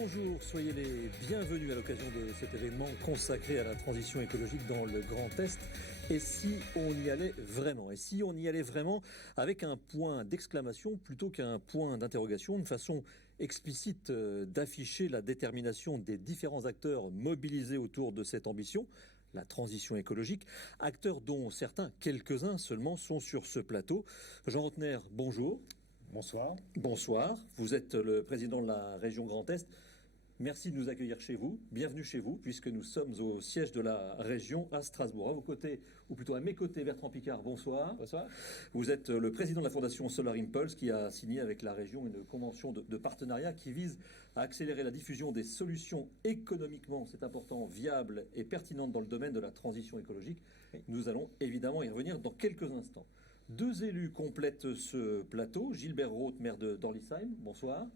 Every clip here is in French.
Bonjour, soyez les bienvenus à l'occasion de cet événement consacré à la transition écologique dans le Grand Est. Et si on y allait vraiment? Et si on y allait vraiment avec un point d'exclamation plutôt qu'un point d'interrogation, une façon explicite d'afficher la détermination des différents acteurs mobilisés autour de cette ambition, la transition écologique, acteurs dont certains, quelques-uns seulement, sont sur ce plateau. Jean Rotner, bonjour. Bonsoir. Bonsoir, vous êtes le président de la région Grand Est. Merci de nous accueillir chez vous. Bienvenue chez vous, puisque nous sommes au siège de la région à Strasbourg. À vos côtés, ou plutôt à mes côtés, Bertrand Piccard, bonsoir. Bonsoir. Vous êtes le président de la fondation Solar Impulse, qui a signé avec la région une convention de partenariat qui vise à accélérer la diffusion des solutions économiquement, c'est important, viables et pertinentes dans le domaine de la transition écologique. Nous allons évidemment y revenir dans quelques instants. Deux élus complètent ce plateau. Gilbert Roth, maire d'Orlisheim, bonsoir.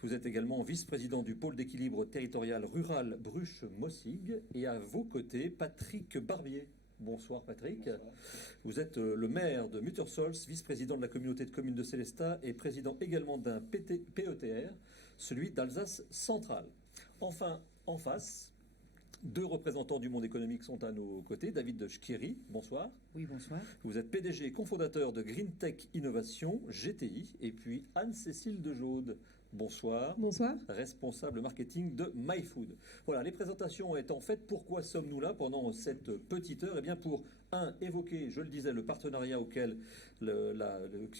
Vous êtes également vice-président du pôle d'équilibre territorial rural Bruches-Mossig. Et à vos côtés, Patrick Barbier. Bonsoir Patrick. Bonsoir. Vous êtes le maire de Muttersols, vice-président de la communauté de communes de Sélestat et président également d'un PETR, celui d'Alsace centrale. Enfin, en face, deux représentants du monde économique sont à nos côtés. David de Schkiri, bonsoir. Oui, bonsoir. Vous êtes PDG et cofondateur de Green Tech Innovation, GTI. Et puis Anne-Cécile Dejaude, bonsoir. Bonsoir. Responsable marketing de MyFood. Voilà, les présentations étant faites, pourquoi sommes-nous là pendant cette petite heure? Eh bien pour, évoquer, je le disais, le partenariat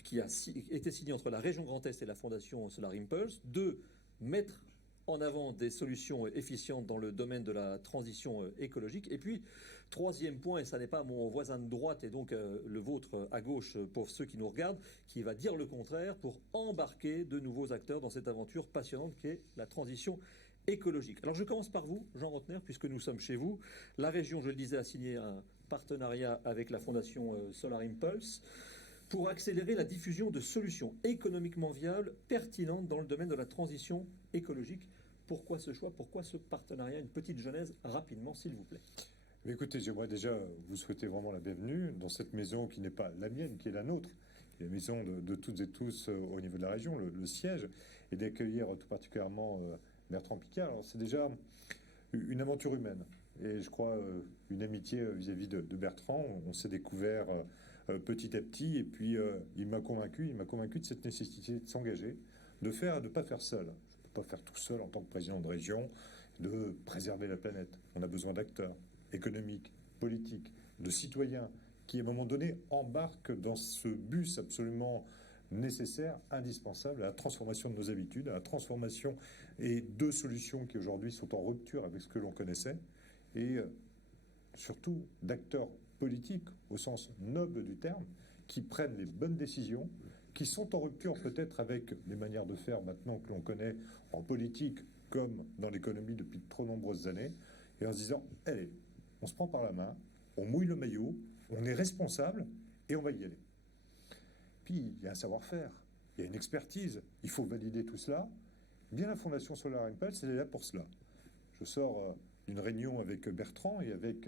qui a été signé entre la région Grand Est et la fondation Solar Impulse. Deux, mettre en avant des solutions efficientes dans le domaine de la transition écologique. Et puis, troisième point, et ça n'est pas mon voisin de droite et donc le vôtre à gauche pour ceux qui nous regardent, qui va dire le contraire pour embarquer de nouveaux acteurs dans cette aventure passionnante qu'est la transition écologique. Alors je commence par vous, Jean Rotner, puisque nous sommes chez vous. La région, je le disais, a signé un partenariat avec la fondation Solar Impulse pour accélérer la diffusion de solutions économiquement viables, pertinentes dans le domaine de la transition écologique. Pourquoi ce choix? Pourquoi ce partenariat? Une petite genèse rapidement, s'il vous plaît. Mais écoutez, j'aimerais déjà vous souhaiter vraiment la bienvenue dans cette maison qui n'est pas la mienne, qui est la nôtre, qui est la maison de toutes et tous au niveau de la région, le siège, et d'accueillir tout particulièrement Bertrand Piccard. Alors c'est déjà une aventure humaine, et je crois une amitié vis-à-vis de Bertrand. On s'est découvert petit à petit, et puis il m'a convaincu de cette nécessité de s'engager, de ne pas faire seul. Pas faire tout seul en tant que président de région, de préserver la planète. On a besoin d'acteurs économiques, politiques, de citoyens qui, à un moment donné, embarquent dans ce bus absolument nécessaire, indispensable à la transformation de nos habitudes, à la transformation et de solutions qui aujourd'hui sont en rupture avec ce que l'on connaissait, et surtout d'acteurs politiques au sens noble du terme, qui prennent les bonnes décisions, qui sont en rupture peut-être avec les manières de faire maintenant que l'on connaît en politique comme dans l'économie depuis de trop nombreuses années, et en se disant, allez, on se prend par la main, on mouille le maillot, on est responsable et on va y aller. Puis il y a un savoir-faire, il y a une expertise, il faut valider tout cela. Bien la Fondation Solar Impulse, elle est là pour cela. Je sors d'une réunion avec Bertrand et avec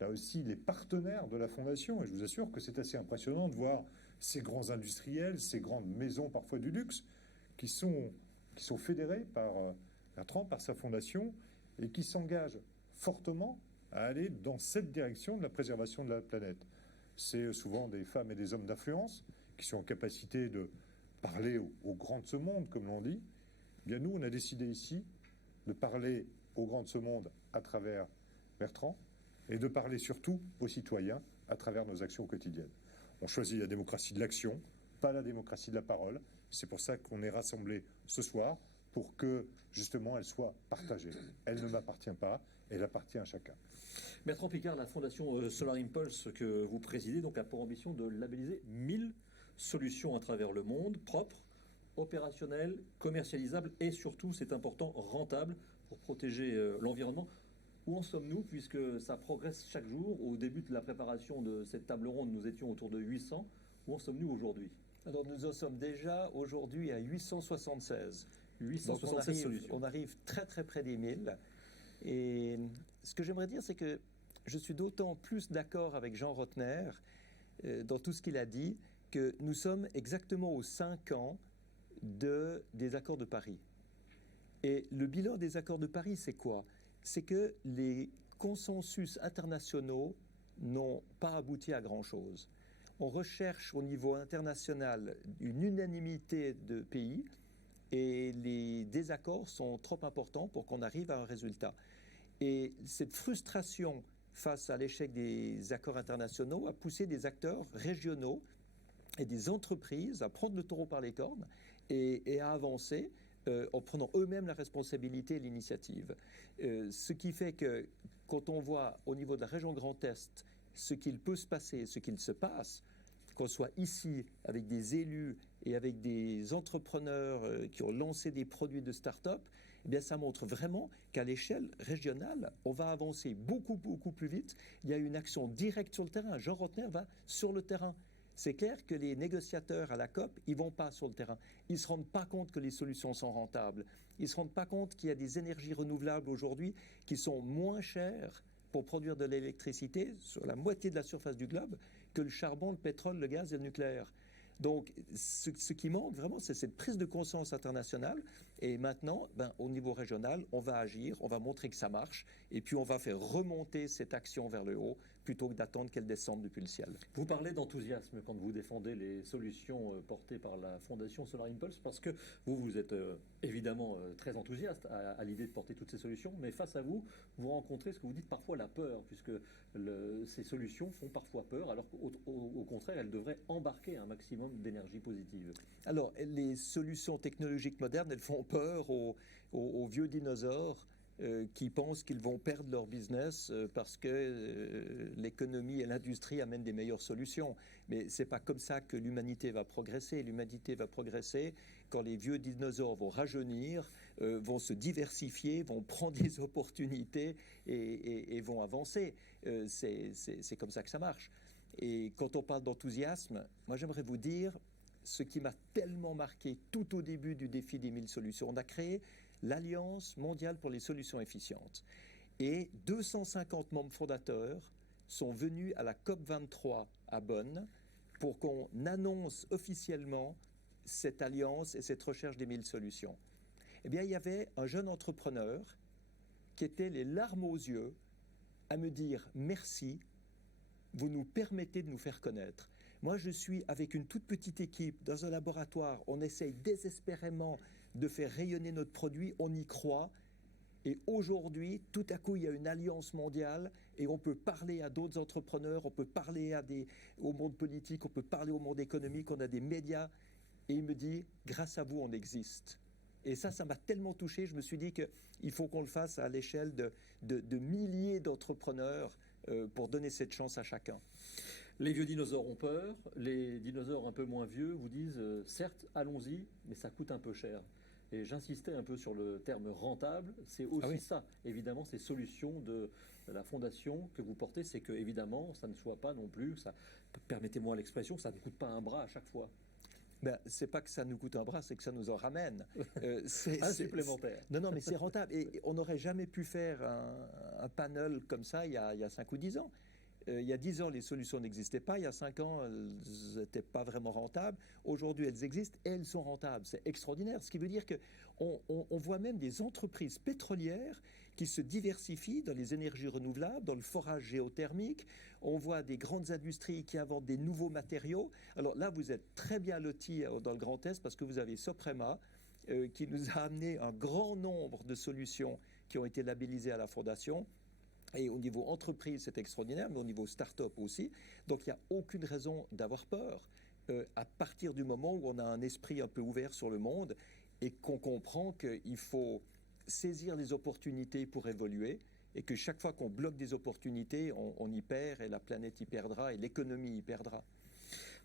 là aussi les partenaires de la Fondation, et je vous assure que c'est assez impressionnant de voir ces grands industriels, ces grandes maisons parfois du luxe, qui sont fédérés par Bertrand, par sa Fondation, et qui s'engagent fortement à aller dans cette direction de la préservation de la planète. C'est souvent des femmes et des hommes d'influence qui sont en capacité de parler aux grands de ce monde, comme l'on dit. Eh bien, nous, on a décidé ici de parler aux grands de ce monde à travers Bertrand, et de parler surtout aux citoyens à travers nos actions quotidiennes. On choisit la démocratie de l'action, pas la démocratie de la parole. C'est pour ça qu'on est rassemblés ce soir, pour que, justement, elle soit partagée. Elle ne m'appartient pas, elle appartient à chacun. Bertrand Piccard, la fondation Solar Impulse que vous présidez, donc, a pour ambition de labelliser 1000 solutions à travers le monde, propres, opérationnelles, commercialisables et surtout, c'est important, rentables pour protéger l'environnement. Où en sommes-nous, puisque ça progresse chaque jour? Au début de la préparation de cette table ronde, nous étions autour de 800. Où en sommes-nous aujourd'hui? Alors nous en sommes déjà aujourd'hui à 876. 876 solutions. On arrive très très près des 1000. Et ce que j'aimerais dire, c'est que je suis d'autant plus d'accord avec Jean Rotner dans tout ce qu'il a dit, que nous sommes exactement aux 5 ans des accords de Paris. Et le bilan des accords de Paris, c'est quoi? C'est que les consensus internationaux n'ont pas abouti à grand-chose. On recherche au niveau international une unanimité de pays et les désaccords sont trop importants pour qu'on arrive à un résultat. Et cette frustration face à l'échec des accords internationaux a poussé des acteurs régionaux et des entreprises à prendre le taureau par les cornes et à avancer en prenant eux-mêmes la responsabilité et l'initiative. Ce qui fait que quand on voit au niveau de la région Grand Est ce qu'il peut se passer, ce qu'il se passe, qu'on soit ici avec des élus et avec des entrepreneurs qui ont lancé des produits de start-up, eh bien, ça montre vraiment qu'à l'échelle régionale, on va avancer beaucoup, beaucoup plus vite. Il y a une action directe sur le terrain. Jean Rotner va sur le terrain. C'est clair que les négociateurs à la COP, ils ne vont pas sur le terrain. Ils ne se rendent pas compte que les solutions sont rentables. Ils ne se rendent pas compte qu'il y a des énergies renouvelables aujourd'hui qui sont moins chères pour produire de l'électricité sur la moitié de la surface du globe que le charbon, le pétrole, le gaz et le nucléaire. Donc, ce qui manque vraiment, c'est cette prise de conscience internationale. Et maintenant, au niveau régional, on va agir, on va montrer que ça marche, et puis on va faire remonter cette action vers le haut, plutôt que d'attendre qu'elle descende depuis le ciel. Vous parlez d'enthousiasme quand vous défendez les solutions portées par la Fondation Solar Impulse, parce que vous êtes évidemment très enthousiaste à l'idée de porter toutes ces solutions, mais face à vous, vous rencontrez ce que vous dites parfois la peur, puisque ces solutions font parfois peur, alors qu'au contraire, elles devraient embarquer un maximum d'énergie positive. Alors, les solutions technologiques modernes, elles font peur aux vieux dinosaures qui pensent qu'ils vont perdre leur business parce que l'économie et l'industrie amènent des meilleures solutions. Mais ce n'est pas comme ça que l'humanité va progresser. L'humanité va progresser quand les vieux dinosaures vont rajeunir, vont se diversifier, vont prendre des opportunités et vont avancer. C'est comme ça que ça marche. Et quand on parle d'enthousiasme, moi j'aimerais vous dire ce qui m'a tellement marqué tout au début du défi des 1000 solutions. On a créé l'Alliance mondiale pour les solutions efficientes. Et 250 membres fondateurs sont venus à la COP23 à Bonn pour qu'on annonce officiellement cette alliance et cette recherche des 1000 solutions. Eh bien, il y avait un jeune entrepreneur qui était les larmes aux yeux à me dire « Merci, vous nous permettez de nous faire connaître ». Moi, je suis avec une toute petite équipe dans un laboratoire. On essaye désespérément de faire rayonner notre produit. On y croit. Et aujourd'hui, tout à coup, il y a une alliance mondiale et on peut parler à d'autres entrepreneurs, on peut parler au monde politique, on peut parler au monde économique, on a des médias. Et il me dit, grâce à vous, on existe. Et ça m'a tellement touché. Je me suis dit qu'il faut qu'on le fasse à l'échelle de milliers d'entrepreneurs pour donner cette chance à chacun. Les vieux dinosaures ont peur, les dinosaures un peu moins vieux vous disent certes, allons-y, mais ça coûte un peu cher. Et j'insistais un peu sur le terme rentable, c'est aussi ça, évidemment, ces solutions de la fondation que vous portez, c'est que évidemment, ça ne soit pas non plus, permettez-moi l'expression, ça ne coûte pas un bras à chaque fois. C'est pas que ça nous coûte un bras, c'est que ça nous en ramène. Un supplémentaire. Non, mais c'est rentable. Et on n'aurait jamais pu faire un panel comme ça il y a 5 ou 10 ans. Il y a 10 ans, les solutions n'existaient pas. Il y a 5 ans, elles n'étaient pas vraiment rentables. Aujourd'hui, elles existent et elles sont rentables. C'est extraordinaire. Ce qui veut dire qu'on voit même des entreprises pétrolières qui se diversifient dans les énergies renouvelables, dans le forage géothermique. On voit des grandes industries qui inventent des nouveaux matériaux. Alors là, vous êtes très bien lotis dans le Grand Est parce que vous avez Soprema qui nous a amené un grand nombre de solutions qui ont été labellisées à la Fondation. Et au niveau entreprise, c'est extraordinaire, mais au niveau start-up aussi. Donc, il n'y a aucune raison d'avoir peur à partir du moment où on a un esprit un peu ouvert sur le monde et qu'on comprend qu'il faut saisir les opportunités pour évoluer et que chaque fois qu'on bloque des opportunités, on y perd et la planète y perdra et l'économie y perdra.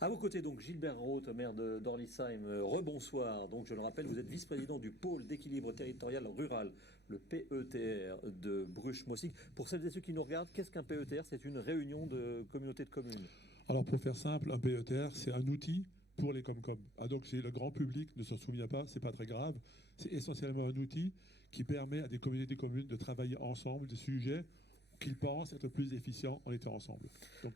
À vos côtés, donc, Gilbert Roth, maire d'Orlisheim. Rebonsoir. Donc, je le rappelle, vous êtes vice-président du pôle d'équilibre territorial rural, le PETR de Bruches-Mossig. Pour celles et ceux qui nous regardent, qu'est-ce qu'un PETR? C'est une réunion de communautés de communes. Alors, pour faire simple, un PETR, c'est un outil pour les Comcom. Donc, si le grand public ne s'en souvient pas, c'est pas très grave. C'est essentiellement un outil qui permet à des communautés de communes de travailler ensemble des sujets qu'ils pensent être plus efficients en étant ensemble. Donc,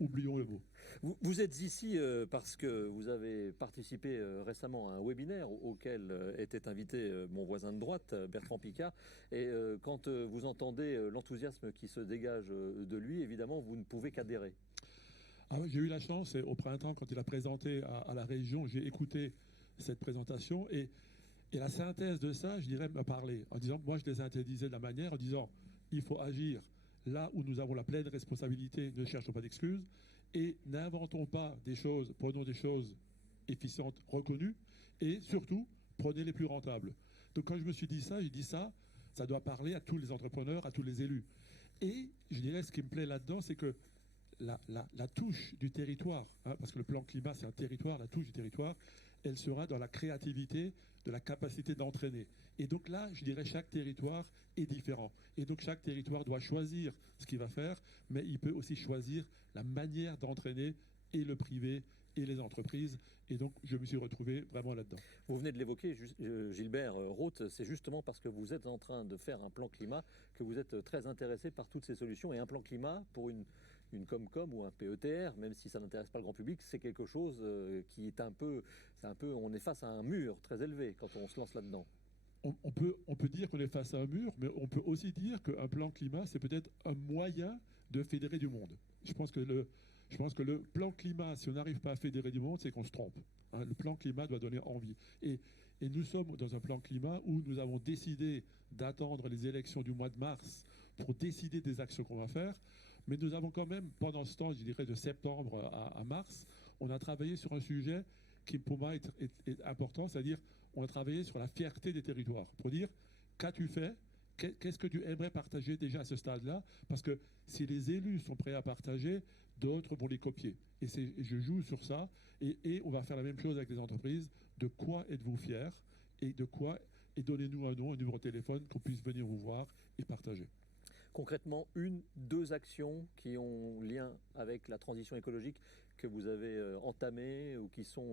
oublions le mot. Vous êtes ici parce que vous avez participé récemment à un webinaire auquel était invité mon voisin de droite, Bertrand Piccard. Et quand vous entendez l'enthousiasme qui se dégage de lui, évidemment, vous ne pouvez qu'adhérer. Ah oui, j'ai eu la chance, et au printemps, quand il a présenté à la région, j'ai écouté cette présentation. Et la synthèse de ça, je dirais, m'a parlé. En disant, moi, je les synthétisais de la manière, en disant, il faut agir là où nous avons la pleine responsabilité, ne cherchons pas d'excuses. Et n'inventons pas des choses, prenons des choses efficientes, reconnues, et surtout, prenez les plus rentables. Donc quand je me suis dit ça, j'ai dit ça, ça doit parler à tous les entrepreneurs, à tous les élus. Et je dirais, ce qui me plaît là-dedans, c'est que la touche du territoire, hein, parce que le plan climat, c'est un territoire, la touche du territoire, elle sera dans la créativité, de la capacité d'entraîner. Et donc là, je dirais, chaque territoire est différent. Et donc chaque territoire doit choisir ce qu'il va faire, mais il peut aussi choisir la manière d'entraîner et le privé et les entreprises. Et donc, je me suis retrouvé vraiment là-dedans. Vous venez de l'évoquer, Gilbert Roth, c'est justement parce que vous êtes en train de faire un plan climat que vous êtes très intéressé par toutes ces solutions. Et un plan climat, pour une Comcom ou un PETR, même si ça n'intéresse pas le grand public, c'est quelque chose qui est on est face à un mur très élevé quand on se lance là-dedans. On peut dire qu'on est face à un mur, mais on peut aussi dire qu'un plan climat, c'est peut-être un moyen de fédérer du monde. Je pense que le plan climat, si on n'arrive pas à fédérer du monde, c'est qu'on se trompe. Hein, le plan climat doit donner envie. Et nous sommes dans un plan climat où nous avons décidé d'attendre les élections du mois de mars pour décider des actions qu'on va faire. Mais nous avons quand même, pendant ce temps, je dirais de septembre à mars, on a travaillé sur un sujet qui pour moi est important, c'est-à-dire on a travaillé sur la fierté des territoires, pour dire qu'as-tu fait, qu'est-ce que tu aimerais partager déjà à ce stade-là, parce que si les élus sont prêts à partager, d'autres vont les copier. Et je joue sur ça, et on va faire la même chose avec les entreprises. De quoi êtes-vous fiers, et donnez-nous un nom, un numéro de téléphone, qu'on puisse venir vous voir et partager. Concrètement, deux actions qui ont lien avec la transition écologique que vous avez entamées ou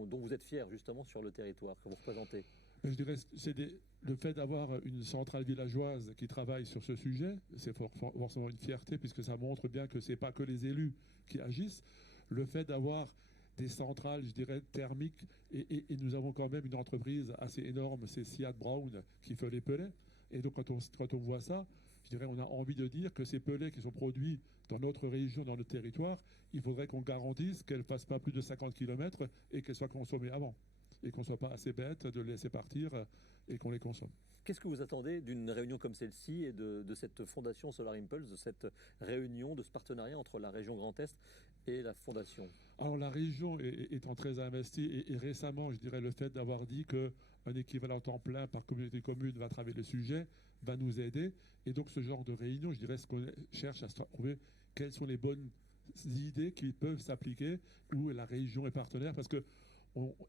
dont vous êtes fiers justement sur le territoire que vous représentez. Je dirais c'est le fait d'avoir une centrale villageoise qui travaille sur ce sujet, c'est forcément une fierté puisque ça montre bien que ce n'est pas que les élus qui agissent. Le fait d'avoir des centrales, je dirais, thermiques, et nous avons quand même une entreprise assez énorme, c'est Siad Brown qui fait les pellets. Et donc quand on voit ça, je dirais, on a envie de dire que ces pellets qui sont produits dans notre région, dans notre territoire, il faudrait qu'on garantisse qu'elles ne fassent pas plus de 50 km et qu'elles soient consommées avant. Et qu'on ne soit pas assez bête de les laisser partir et qu'on les consomme. Qu'est-ce que vous attendez d'une réunion comme celle-ci et de cette fondation Solar Impulse, de cette réunion, de ce partenariat entre la région Grand Est et la fondation? Alors la région étant très investie et récemment, je dirais, le fait d'avoir dit qu'un équivalent temps plein par communauté commune va travailler le sujet, va nous aider. Et donc ce genre de réunion, je dirais, ce qu'on cherche à trouver, quelles sont les bonnes idées qui peuvent s'appliquer, où la région est partenaire, parce que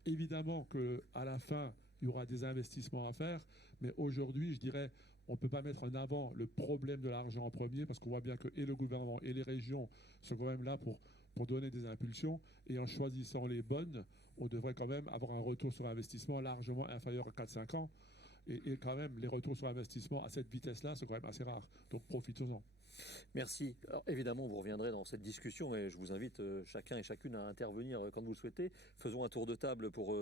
évidemment qu'à la fin, il y aura des investissements à faire, mais aujourd'hui, je dirais, on ne peut pas mettre en avant le problème de l'argent en premier, parce qu'on voit bien que et le gouvernement et les régions sont quand même là pour donner des impulsions, et en choisissant les bonnes, on devrait quand même avoir un retour sur investissement largement inférieur à 4-5 ans, et quand même, les retours sur investissement à cette vitesse-là sont quand même assez rares, donc profitons-en. Merci. Alors, évidemment, vous reviendrez dans cette discussion et je vous invite chacun et chacune à intervenir quand vous le souhaitez. Faisons un tour de table pour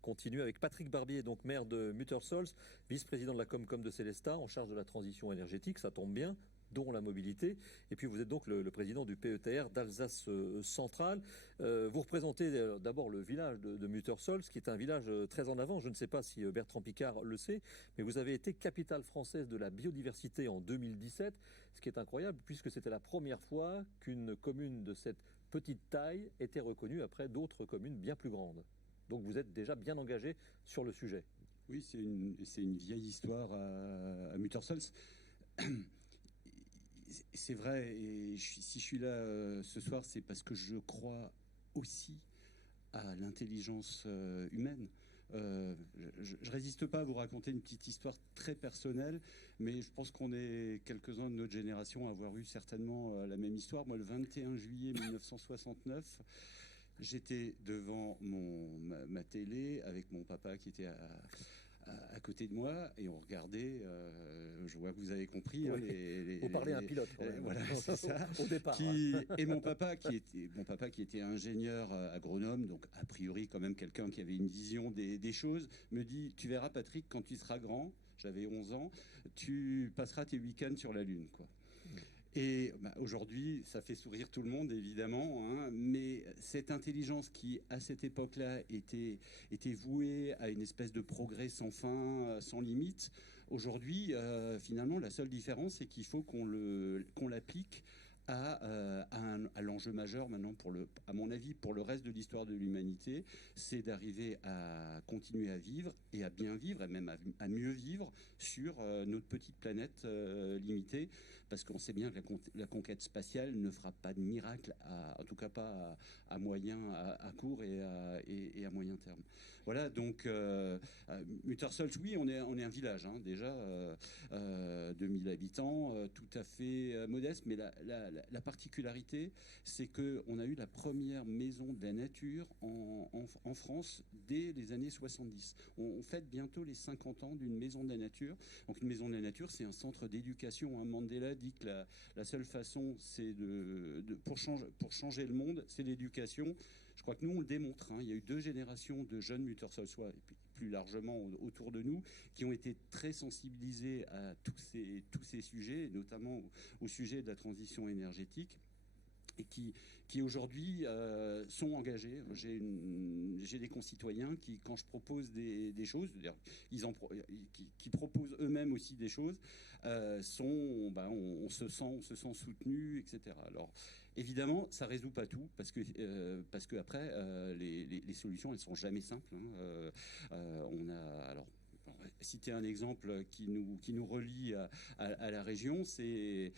continuer avec Patrick Barbier, donc maire de Muttersholtz, vice-président de la Comcom de Célestat, en charge de la transition énergétique, ça tombe bien, dont la mobilité. Et puis vous êtes donc le président du PETR d'Alsace centrale. Vous représentez d'abord le village de Muttersholtz, qui est un village très en avant. Je ne sais pas si Bertrand Piccard le sait, mais vous avez été capitale française de la biodiversité en 2017, ce qui est incroyable puisque c'était la première fois qu'une commune de cette petite taille était reconnue après d'autres communes bien plus grandes. Donc vous êtes déjà bien engagé sur le sujet. Oui, c'est une vieille histoire à Muttersholtz. C'est vrai, et si je suis là ce soir, c'est parce que je crois aussi à l'intelligence humaine. Je résiste pas à vous raconter une petite histoire très personnelle, mais je pense qu'on est quelques-uns de notre génération à avoir eu certainement la même histoire. Moi, le 21 juillet 1969, j'étais devant ma télé avec mon papa qui était à côté de moi et on regardait. Je vois que vous avez compris. Hein, Vous parlez à un pilote. Quand même. Voilà, c'est ça. Au départ. Et mon papa qui était ingénieur agronome, donc a priori quand même quelqu'un qui avait une vision des choses, me dit: tu verras Patrick, quand tu seras grand, j'avais 11 ans, tu passeras tes week-ends sur la Lune, quoi. Et aujourd'hui, ça fait sourire tout le monde, évidemment, hein, mais cette intelligence qui, à cette époque-là, était vouée à une espèce de progrès sans fin, sans limite, aujourd'hui, finalement, la seule différence, c'est qu'il faut qu'on l'applique à l'enjeu majeur maintenant, à mon avis, pour le reste de l'histoire de l'humanité, c'est d'arriver à continuer à vivre et à bien vivre et même à mieux vivre sur notre petite planète limitée, parce qu'on sait bien que la conquête spatiale ne fera pas de miracle, en tout cas pas à moyen, à court et à moyen terme. Voilà, donc Muttersholtz, oui, on est un village, hein, déjà, 2000 habitants, tout à fait modeste, mais la particularité, c'est qu'on a eu la première maison de la nature en France dès les années 70. On fête bientôt les 50 ans d'une maison de la nature. Donc une maison de la nature, c'est un centre d'éducation. Hein. Mandela dit que la seule façon, c'est pour changer le monde, c'est l'éducation. Je crois que nous, on le démontre. Hein. Il y a eu 2 générations de jeunes Muttersholtzois, et puis plus largement autour de nous, qui ont été très sensibilisés à tous ces sujets, notamment au sujet de la transition énergétique, et qui aujourd'hui sont engagés. J'ai des concitoyens qui, quand je propose des choses, qui proposent eux-mêmes aussi des choses, on se sent soutenu, etc. Alors, évidemment, ça résout pas tout, parce que après, les solutions, elles sont jamais simples. Hein. Alors, citer un exemple qui nous relie à la région, c'est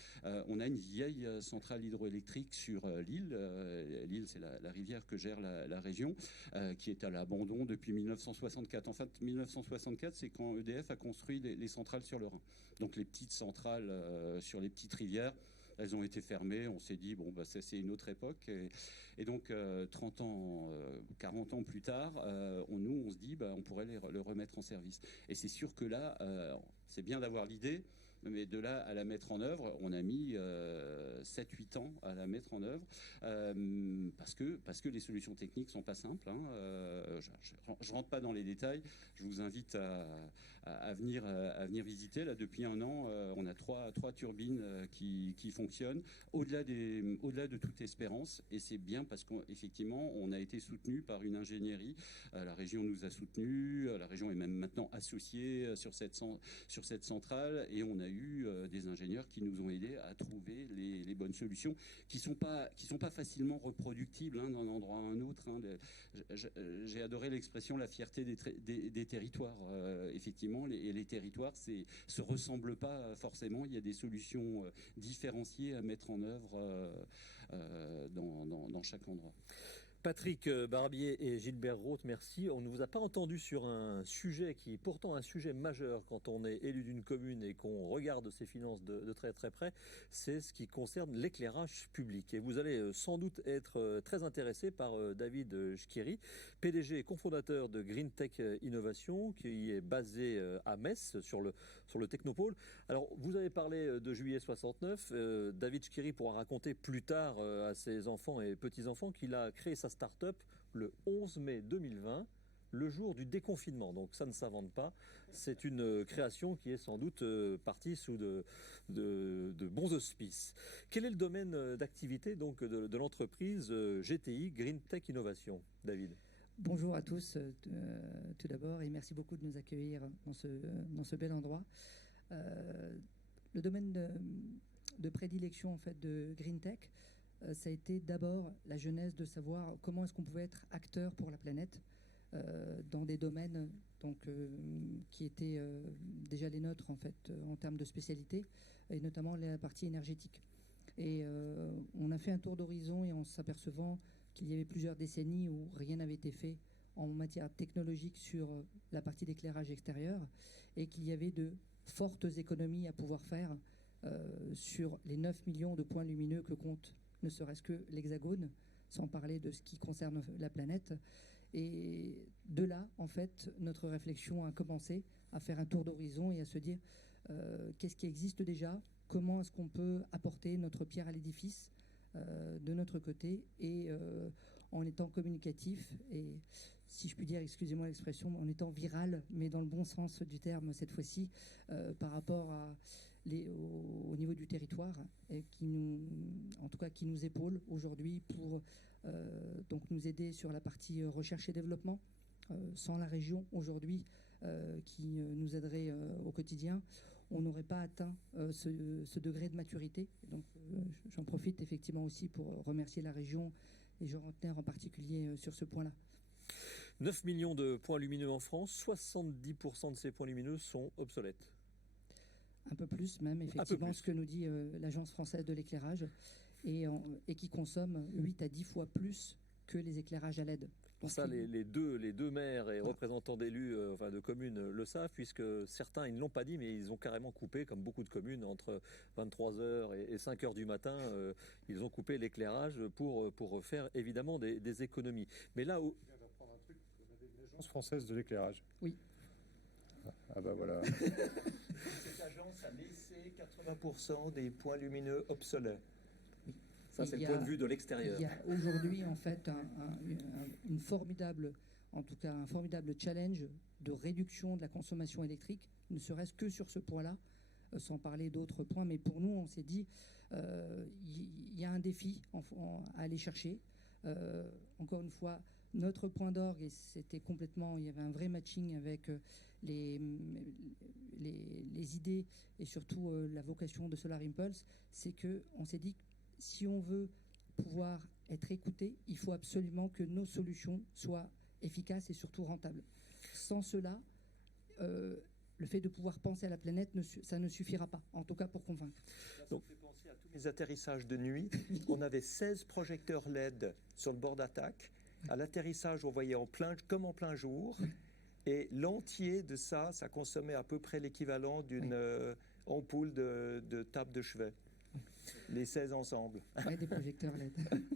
on a une vieille centrale hydroélectrique sur l'île. L'île, c'est la rivière que gère la région, qui est à l'abandon depuis 1964. En fait, 1964, c'est quand EDF a construit les centrales sur le Rhin. Donc les petites centrales sur les petites rivières, elles ont été fermées. On s'est dit, bon, c'est une autre époque. Et donc, 30 ans, 40 ans plus tard, on se dit, on pourrait le remettre en service. Et c'est sûr que là, c'est bien d'avoir l'idée, mais de là à la mettre en œuvre, on a mis 7-8 ans à la mettre en œuvre, parce que les solutions techniques sont pas simples. Hein. Je rentre pas dans les détails. Je vous invite à venir visiter. Là, depuis 1 an, on a trois turbines qui fonctionnent au-delà de toute espérance. Et c'est bien parce qu'effectivement, on a été soutenu par une ingénierie. La région nous a soutenus. La région est même maintenant associée sur cette centrale, et on a eu des ingénieurs qui nous ont aidés à trouver les bonnes solutions qui sont pas facilement reproductibles, hein, d'un endroit à un autre. Hein. J'ai adoré l'expression la fierté des territoires. Effectivement, les territoires se ressemblent pas forcément. Il y a des solutions différenciées à mettre en œuvre dans chaque endroit. Patrick Barbier et Gilbert Roth, merci. On ne vous a pas entendu sur un sujet qui est pourtant un sujet majeur quand on est élu d'une commune et qu'on regarde ses finances de très très près. C'est ce qui concerne l'éclairage public. Et vous allez sans doute être très intéressé par David Schkiri, PDG et cofondateur de Green Tech Innovation, qui est basé à Metz sur le Technopôle. Alors, vous avez parlé de juillet 69. David Schkiri pourra raconter plus tard à ses enfants et petits-enfants qu'il a créé sa start-up le 11 mai 2020, le jour du déconfinement. Donc ça ne s'invente pas. C'est une création qui est sans doute partie sous de bons auspices. Quel est le domaine d'activité donc de l'entreprise GTI, Green Tech Innovation, David? Bonjour à tous, tout d'abord, et merci beaucoup de nous accueillir dans ce bel endroit. Le domaine de prédilection en fait de Green Tech, ça a été d'abord la genèse de savoir comment est-ce qu'on pouvait être acteur pour la planète dans des domaines qui étaient déjà les nôtres en fait en termes de spécialité, et notamment la partie énergétique. Et on a fait un tour d'horizon et en s'apercevant qu'il y avait plusieurs décennies où rien n'avait été fait en matière technologique sur la partie d'éclairage extérieur, et qu'il y avait de fortes économies à pouvoir faire sur les 9 millions de points lumineux que compte ne serait-ce que l'Hexagone, sans parler de ce qui concerne la planète. Et de là, en fait, notre réflexion a commencé à faire un tour d'horizon et à se dire qu'est-ce qui existe déjà, comment est-ce qu'on peut apporter notre pierre à l'édifice de notre côté et en étant communicatif et, si je puis dire, excusez-moi l'expression, en étant viral, mais dans le bon sens du terme cette fois-ci, par rapport au niveau du territoire, et en tout cas qui nous épaule aujourd'hui pour donc nous aider sur la partie recherche et développement. Sans la région aujourd'hui qui nous aiderait au quotidien, on n'aurait pas atteint ce degré de maturité. Donc j'en profite effectivement aussi pour remercier la région et Jean Rentner en particulier sur ce point-là. 9 millions de points lumineux en France, 70% de ces points lumineux sont obsolètes. Un peu plus même, effectivement, ce que nous dit l'Agence française de l'éclairage, et qui consomme 8 à 10 fois plus que les éclairages à LED. Pour ça, les deux maires et représentants d'élus, enfin de communes, le savent, puisque certains, ils ne l'ont pas dit, mais ils ont carrément coupé, comme beaucoup de communes, entre 23h et 5h du matin, ils ont coupé l'éclairage pour faire évidemment des économies. Mais là où... Je viens d'apprendre un truc, on avait une agence française de l'éclairage. Oui. Ah bah voilà. Cette agence a laissé 80% des points lumineux obsolètes. Ça, c'est le point de vue de l'extérieur. Il y a aujourd'hui, en fait, un formidable challenge de réduction de la consommation électrique, ne serait-ce que sur ce point-là, sans parler d'autres points. Mais pour nous, on s'est dit, il y a un défi à aller chercher. Encore une fois, notre point d'orgue, et c'était complètement, il y avait un vrai matching avec les idées et surtout la vocation de Solar Impulse, c'est qu'on s'est dit, si on veut pouvoir être écouté, il faut absolument que nos solutions soient efficaces et surtout rentables. Sans cela, le fait de pouvoir penser à la planète, ça ne suffira pas, en tout cas pour convaincre. Ça me fait penser à tous mes atterrissages de nuit. On avait 16 projecteurs LED sur le bord d'attaque. À l'atterrissage, on voyait comme en plein jour. Et l'entier de ça consommait à peu près l'équivalent d'une ampoule de table de chevet. Les 16 ensemble. Ouais, des projecteurs LED.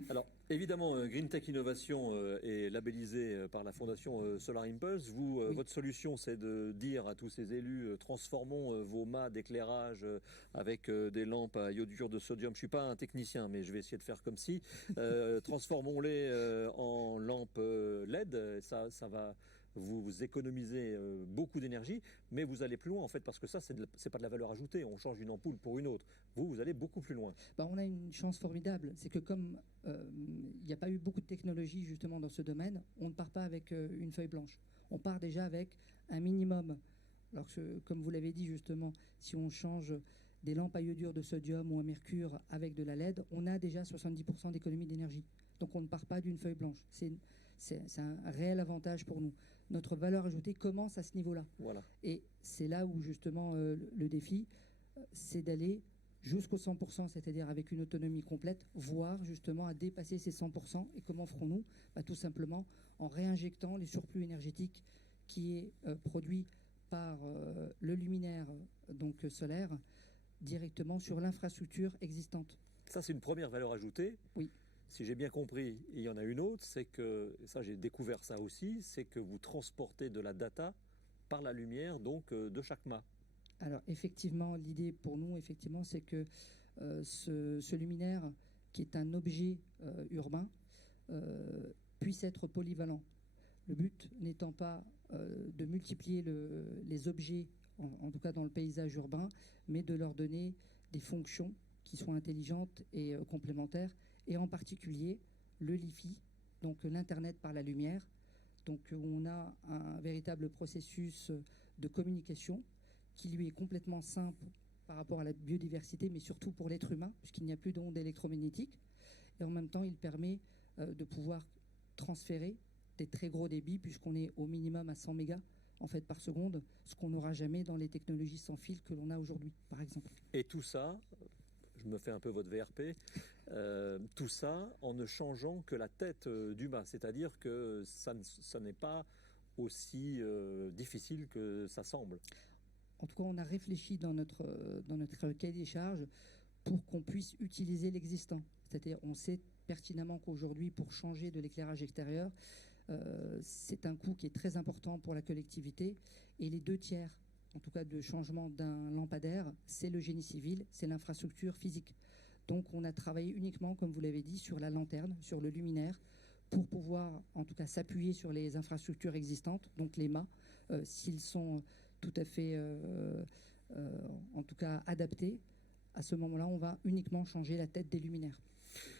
Alors, évidemment, Green Tech Innovation est labellisé par la fondation Solar Impulse. Vous, Oui. votre solution, c'est de dire à tous ces élus, transformons vos mâts d'éclairage avec des lampes à iodure de sodium. Je ne suis pas un technicien, mais je vais essayer de faire comme si. Transformons-les en lampes LED. Ça va... Vous économisez beaucoup d'énergie, mais vous allez plus loin en fait, parce que ça, c'est pas de la valeur ajoutée. On change une ampoule pour une autre. Vous allez beaucoup plus loin. On a une chance formidable, c'est que comme il n'y a pas eu beaucoup de technologie justement dans ce domaine, on ne part pas avec une feuille blanche. On part déjà avec un minimum. Alors que, comme vous l'avez dit justement, si on change des lampes à iodure de sodium ou à mercure avec de la LED, on a déjà 70% d'économie d'énergie. Donc on ne part pas d'une feuille blanche. C'est un réel avantage pour nous. Notre valeur ajoutée commence à ce niveau-là. Voilà. Et c'est là où justement le défi, c'est d'aller jusqu'au 100%, c'est-à-dire avec une autonomie complète, voire justement à dépasser ces 100%. Et comment ferons-nous ? Tout simplement en réinjectant les surplus énergétiques qui est produit par le luminaire donc solaire directement sur l'infrastructure existante. Ça, c'est une première valeur ajoutée. Oui. Si j'ai bien compris, il y en a une autre, c'est que, ça j'ai découvert ça aussi, c'est que vous transportez de la data par la lumière donc de chaque mât. Alors effectivement, l'idée pour nous, effectivement, c'est que ce luminaire, qui est un objet urbain, puisse être polyvalent. Le but n'étant pas de multiplier les objets, en tout cas dans le paysage urbain, mais de leur donner des fonctions qui soient intelligentes et complémentaires, et en particulier le LiFi, donc l'Internet par la lumière, donc où on a un véritable processus de communication qui lui est complètement simple par rapport à la biodiversité, mais surtout pour l'être humain, puisqu'il n'y a plus d'ondes électromagnétiques. Et en même temps, il permet de pouvoir transférer des très gros débits, puisqu'on est au minimum à 100 mégas en fait, par seconde, ce qu'on n'aura jamais dans les technologies sans fil que l'on a aujourd'hui, par exemple. Et tout ça, je me fais un peu votre VRP, tout ça en ne changeant que la tête du mât, c'est-à-dire que ça n'est pas aussi difficile que ça semble. En tout cas, on a réfléchi dans notre cahier des charges pour qu'on puisse utiliser l'existant. C'est-à-dire, on sait pertinemment qu'aujourd'hui, pour changer de l'éclairage extérieur, C'est un coût qui est très important pour la collectivité. Et les 2 tiers, en tout cas, de changement d'un lampadaire, c'est le génie civil, c'est l'infrastructure physique. Donc on a travaillé uniquement, comme vous l'avez dit, sur la lanterne, sur le luminaire, pour pouvoir en tout cas s'appuyer sur les infrastructures existantes, donc les mâts, s'ils sont tout à fait, en tout cas, adaptés. À ce moment-là, on va uniquement changer la tête des luminaires.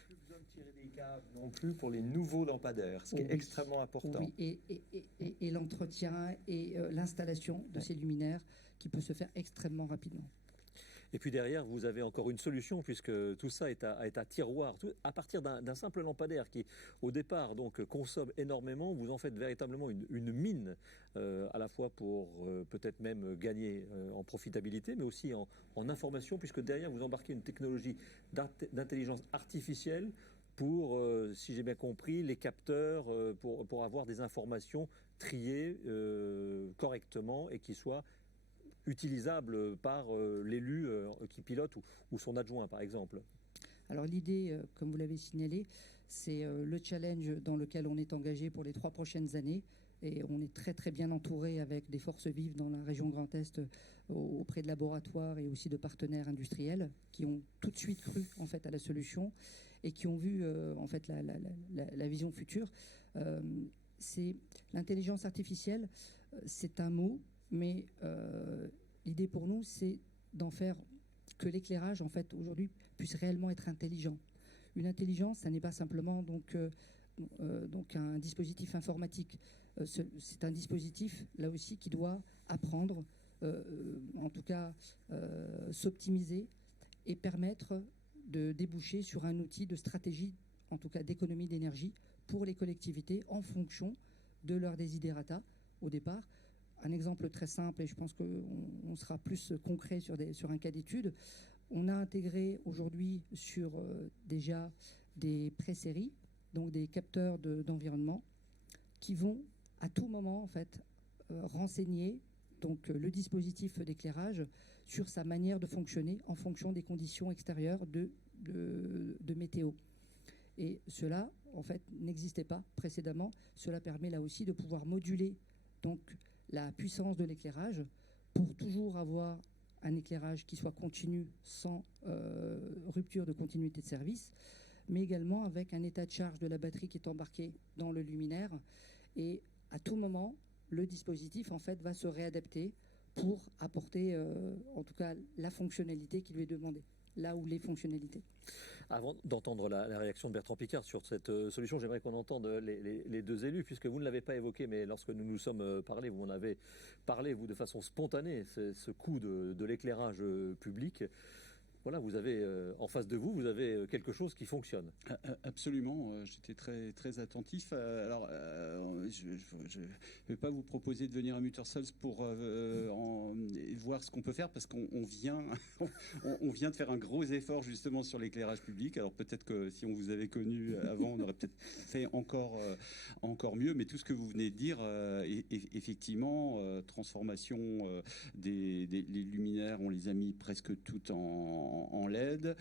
Plus besoin de tirer des câbles non plus pour les nouveaux lampadaires, ce qui est extrêmement important. Oui, et l'entretien et l'installation de ces luminaires qui peut se faire extrêmement rapidement. Et puis derrière, vous avez encore une solution, puisque tout ça est à tiroir. À partir d'un simple lampadaire qui, au départ, donc, consomme énormément, vous en faites véritablement une mine, à la fois pour peut-être même gagner en profitabilité, mais aussi en information, puisque derrière, vous embarquez une technologie d'intelligence artificielle pour, si j'ai bien compris, les capteurs, pour avoir des informations triées correctement et qui soient utilisable par l'élu qui pilote ou son adjoint, par exemple. Alors l'idée, comme vous l'avez signalé, c'est le challenge dans lequel on est engagé pour les 3 prochaines années. Et on est très très bien entouré avec des forces vives dans la région Grand Est, auprès de laboratoires et aussi de partenaires industriels qui ont tout de suite cru en fait à la solution et qui ont vu en fait la vision future. C'est l'intelligence artificielle, c'est un mot. Mais l'idée pour nous, c'est d'en faire que l'éclairage, en fait, aujourd'hui, puisse réellement être intelligent. Une intelligence, ça n'est pas simplement donc un dispositif informatique. C'est un dispositif, là aussi, qui doit apprendre, en tout cas, s'optimiser et permettre de déboucher sur un outil de stratégie, en tout cas d'économie d'énergie, pour les collectivités en fonction de leurs desiderata au départ. Un exemple très simple, et je pense qu'on sera plus concret sur un cas d'étude. On a intégré aujourd'hui sur déjà des pré-séries, donc des capteurs d'environnement, qui vont à tout moment en fait renseigner donc le dispositif d'éclairage sur sa manière de fonctionner en fonction des conditions extérieures de météo. Et cela en fait n'existait pas précédemment. Cela permet là aussi de pouvoir moduler donc la puissance de l'éclairage pour toujours avoir un éclairage qui soit continu sans rupture de continuité de service, mais également avec un état de charge de la batterie qui est embarqué dans le luminaire. Et à tout moment, le dispositif en fait va se réadapter pour apporter en tout cas la fonctionnalité qui lui est demandée, là où les fonctionnalités. Avant d'entendre la réaction de Bertrand Piccard sur cette solution, j'aimerais qu'on entende les 2 élus, puisque vous ne l'avez pas évoqué, mais lorsque nous nous sommes parlé, vous en avez parlé, vous, de façon spontanée, ce coût de l'éclairage public. Voilà, vous avez en face de vous, vous avez quelque chose qui fonctionne. Absolument, j'étais très, très attentif. Alors, je ne vais pas vous proposer de venir à Muttersholz pour voir ce qu'on peut faire, parce qu'on vient, on vient de faire un gros effort justement sur l'éclairage public. Alors peut-être que si on vous avait connu avant, on aurait peut-être fait encore mieux. Mais tout ce que vous venez de dire, effectivement, transformation des luminaires, on les a mis presque tout en LED.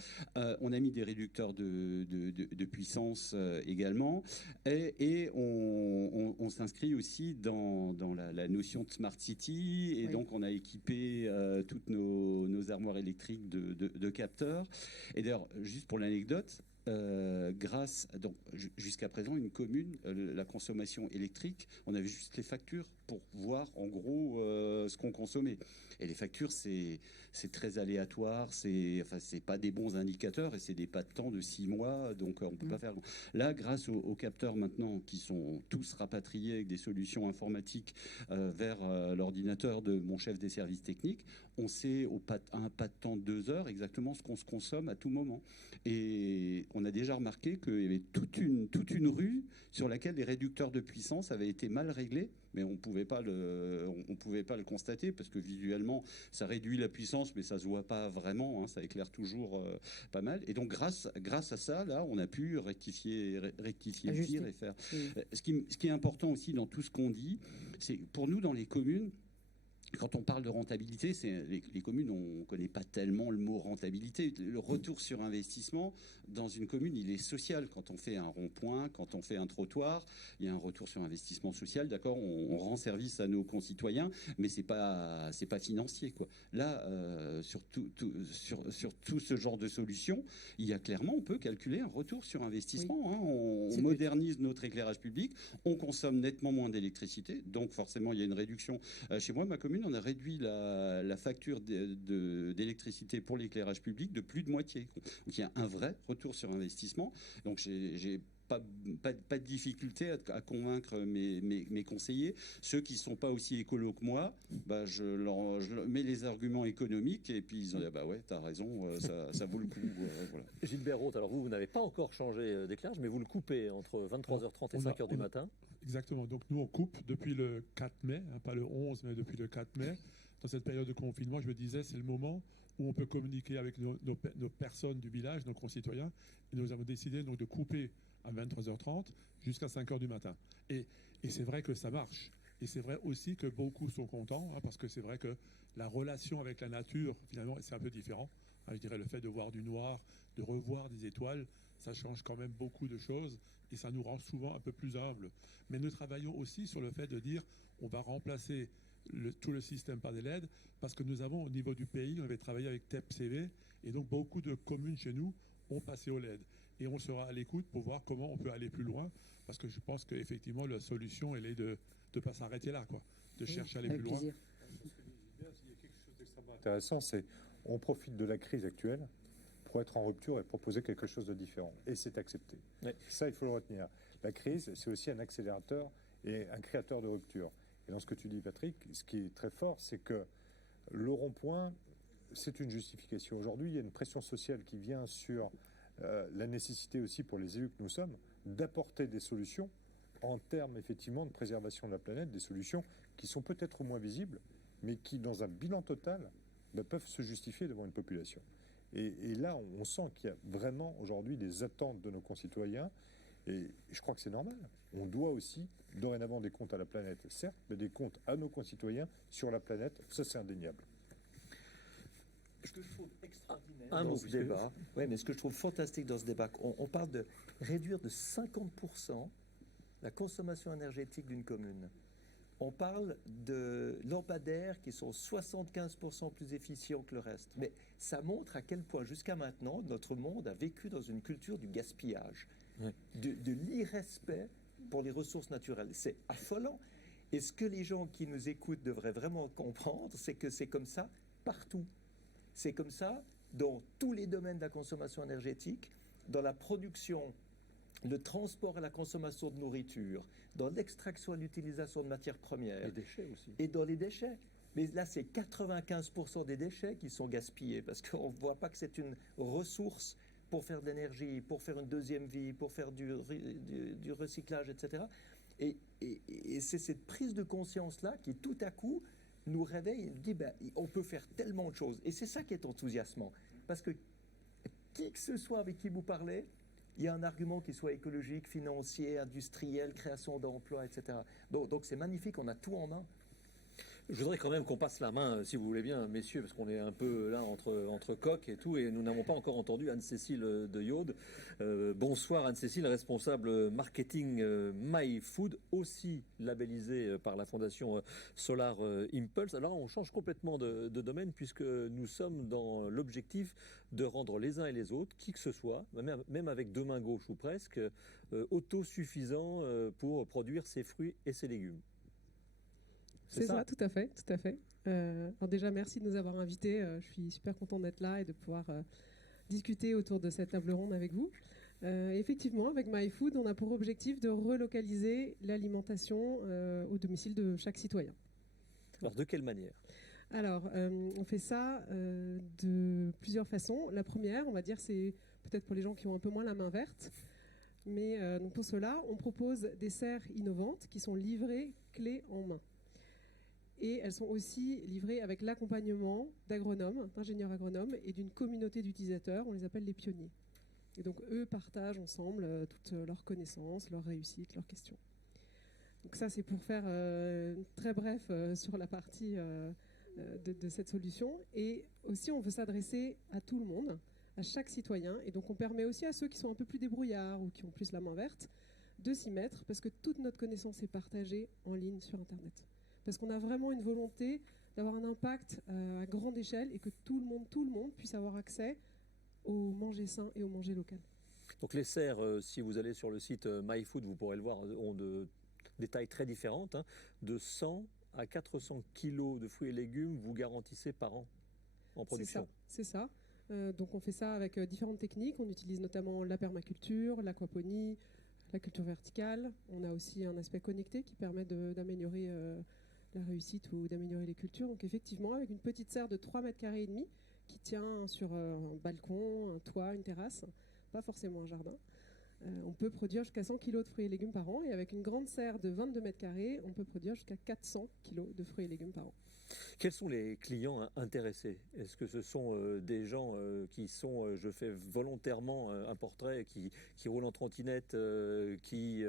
On a mis des réducteurs de puissance également. Et on s'inscrit aussi dans la notion de Smart City. Et oui. Donc, on a équipé toutes nos armoires électriques de capteurs. Et d'ailleurs, juste pour l'anecdote, donc jusqu'à présent, une commune, la consommation électrique, on avait juste les factures pour voir en gros ce qu'on consommait. Et les factures, c'est très aléatoire, c'est pas des bons indicateurs et c'est des pas de temps de 6 mois, donc on peut pas faire. Là, grâce aux capteurs maintenant qui sont tous rapatriés avec des solutions informatiques vers l'ordinateur de mon chef des services techniques, on sait à un pas de temps de 2 heures exactement ce qu'on se consomme à tout moment. Et on a déjà remarqué qu'il y avait toute une rue sur laquelle les réducteurs de puissance avaient été mal réglés, mais on pouvait pas le constater parce que visuellement ça réduit la puissance, mais ça se voit pas vraiment, hein, ça éclaire toujours pas mal. Et donc grâce à ça, là, on a pu rectifier le tir et faire. Ce qui est important aussi dans tout ce qu'on dit, c'est pour nous dans les communes. quand on parle de rentabilité, les communes, on ne connaît pas tellement le mot rentabilité. Le retour sur investissement, dans une commune, il est social. Quand on fait un rond-point, quand on fait un trottoir, il y a un retour sur investissement social. D'accord, on rend service à nos concitoyens, mais c'est pas financier, quoi. Là, sur tout ce genre de solutions, il y a clairement, on peut calculer un retour sur investissement. Oui. Hein. On modernise notre éclairage public, on consomme nettement moins d'électricité, donc forcément, il y a une réduction. Chez moi, ma commune, on a réduit la facture d'électricité pour l'éclairage public de plus de moitié. Donc il y a un vrai retour sur investissement. Donc j'ai pas de difficulté à convaincre mes conseillers. Ceux qui ne sont pas aussi écolos que moi, bah, je leur mets les arguments économiques et puis ils ont dit bah ouais, t'as raison, ça vaut le coup. Voilà. Gilbert Roth, alors vous n'avez pas encore changé d'éclairage, mais vous le coupez entre 23h30 et 5h du matin. Exactement. Donc nous, on coupe depuis le 4 mai, hein, pas le 11, mais depuis le 4 mai. Dans cette période de confinement, je me disais, c'est le moment où on peut communiquer avec nos personnes du village, nos concitoyens. Et nous avons décidé donc de couper à 23h30 jusqu'à 5h du matin. Et c'est vrai que ça marche. Et c'est vrai aussi que beaucoup sont contents, hein, parce que c'est vrai que la relation avec la nature, finalement, c'est un peu différent. Hein, je dirais le fait de voir du noir, de revoir des étoiles, ça change quand même beaucoup de choses et ça nous rend souvent un peu plus humbles. Mais nous travaillons aussi sur le fait de dire on va remplacer tout le système par des LED parce que nous avons au niveau du pays, on avait travaillé avec TEPCV et donc beaucoup de communes chez nous ont passé au LED. Et on sera à l'écoute pour voir comment on peut aller plus loin parce que je pense qu'effectivement la solution elle est de ne pas s'arrêter là, quoi, de chercher à aller plus loin. Il y a quelque chose d'extrêmement intéressant, c'est on profite de la crise actuelle pour être en rupture et proposer quelque chose de différent. Et c'est accepté. Oui. Ça, il faut le retenir. La crise, c'est aussi un accélérateur et un créateur de rupture. Et dans ce que tu dis, Patrick, ce qui est très fort, c'est que le rond-point, c'est une justification. Aujourd'hui, il y a une pression sociale qui vient sur la nécessité aussi pour les élus que nous sommes d'apporter des solutions en termes effectivement de préservation de la planète, des solutions qui sont peut-être moins visibles, mais qui, dans un bilan total, peuvent se justifier devant une population. Et là, on sent qu'il y a vraiment aujourd'hui des attentes de nos concitoyens. Et je crois que c'est normal. On doit aussi, dorénavant, des comptes à la planète, certes, mais des comptes à nos concitoyens sur la planète. Ça, c'est indéniable. Ce que je trouve extraordinaire dans ce débat, mais ce que je trouve fantastique dans ce débat, on parle de réduire de 50% la consommation énergétique d'une commune. On parle de lampadaires qui sont 75% plus efficients que le reste. Mais ça montre à quel point, jusqu'à maintenant, notre monde a vécu dans une culture du gaspillage, de l'irrespect pour les ressources naturelles. C'est affolant. Et ce que les gens qui nous écoutent devraient vraiment comprendre, c'est que c'est comme ça partout. C'est comme ça dans tous les domaines de la consommation énergétique, dans la production, le transport et la consommation de nourriture, dans l'extraction et l'utilisation de matières premières. Les déchets aussi. Et dans les déchets. Mais là, c'est 95% des déchets qui sont gaspillés parce qu'on ne voit pas que c'est une ressource pour faire de l'énergie, pour faire une deuxième vie, pour faire du recyclage, etc. Et c'est cette prise de conscience-là qui, tout à coup, nous réveille et nous dit on peut faire tellement de choses. Et c'est ça qui est enthousiasmant. Parce que qui que ce soit avec qui vous parlez, il y a un argument qui soit écologique, financier, industriel, création d'emplois, etc. Donc c'est magnifique, on a tout en main. Je voudrais quand même qu'on passe la main, si vous voulez bien, messieurs, parce qu'on est un peu là entre coqs et tout, et nous n'avons pas encore entendu Anne-Cécile de Yaude. Bonsoir Anne-Cécile, responsable marketing MyFood, aussi labellisée par la fondation Solar Impulse. Alors on change complètement de domaine puisque nous sommes dans l'objectif de rendre les uns et les autres, qui que ce soit, même avec deux mains gauches ou presque, autosuffisants pour produire ses fruits et ses légumes. C'est ça, tout à fait, tout à fait. Alors déjà, merci de nous avoir invités. Je suis super content d'être là et de pouvoir discuter autour de cette table ronde avec vous. Effectivement, avec MyFood, on a pour objectif de relocaliser l'alimentation au domicile de chaque citoyen. Alors, de quelle manière ? Alors, on fait ça de plusieurs façons. La première, on va dire, c'est peut-être pour les gens qui ont un peu moins la main verte. Mais donc pour cela, on propose des serres innovantes qui sont livrées clés en main. Et elles sont aussi livrées avec l'accompagnement d'agronomes, d'ingénieurs agronomes et d'une communauté d'utilisateurs, on les appelle les pionniers. Et donc eux partagent ensemble toutes leurs connaissances, leurs réussites, leurs questions. Donc ça, c'est pour faire très bref sur la partie de cette solution. Et aussi, on veut s'adresser à tout le monde, à chaque citoyen. Et donc, on permet aussi à ceux qui sont un peu plus débrouillards ou qui ont plus la main verte de s'y mettre, parce que toute notre connaissance est partagée en ligne sur Internet. Parce qu'on a vraiment une volonté d'avoir un impact à grande échelle et que tout le monde puisse avoir accès au manger sain et au manger local. Donc les serres, si vous allez sur le site MyFood, vous pourrez le voir, ont des tailles très différentes. Hein. De 100 à 400 kilos de fruits et légumes, vous garantissez par an en production. C'est ça. Donc on fait ça avec différentes techniques. On utilise notamment la permaculture, l'aquaponie, la culture verticale. On a aussi un aspect connecté qui permet d'améliorer la réussite ou d'améliorer les cultures. Donc effectivement, avec une petite serre de 3,5 mètres carrés qui tient sur un balcon, un toit, une terrasse, pas forcément un jardin, on peut produire jusqu'à 100 kg de fruits et légumes par an. Et avec une grande serre de 22 mètres carrés, on peut produire jusqu'à 400 kg de fruits et légumes par an. Quels sont les clients intéressés? Est-ce que ce sont des gens qui sont, je fais volontairement un portrait, qui roulent en trottinette, qui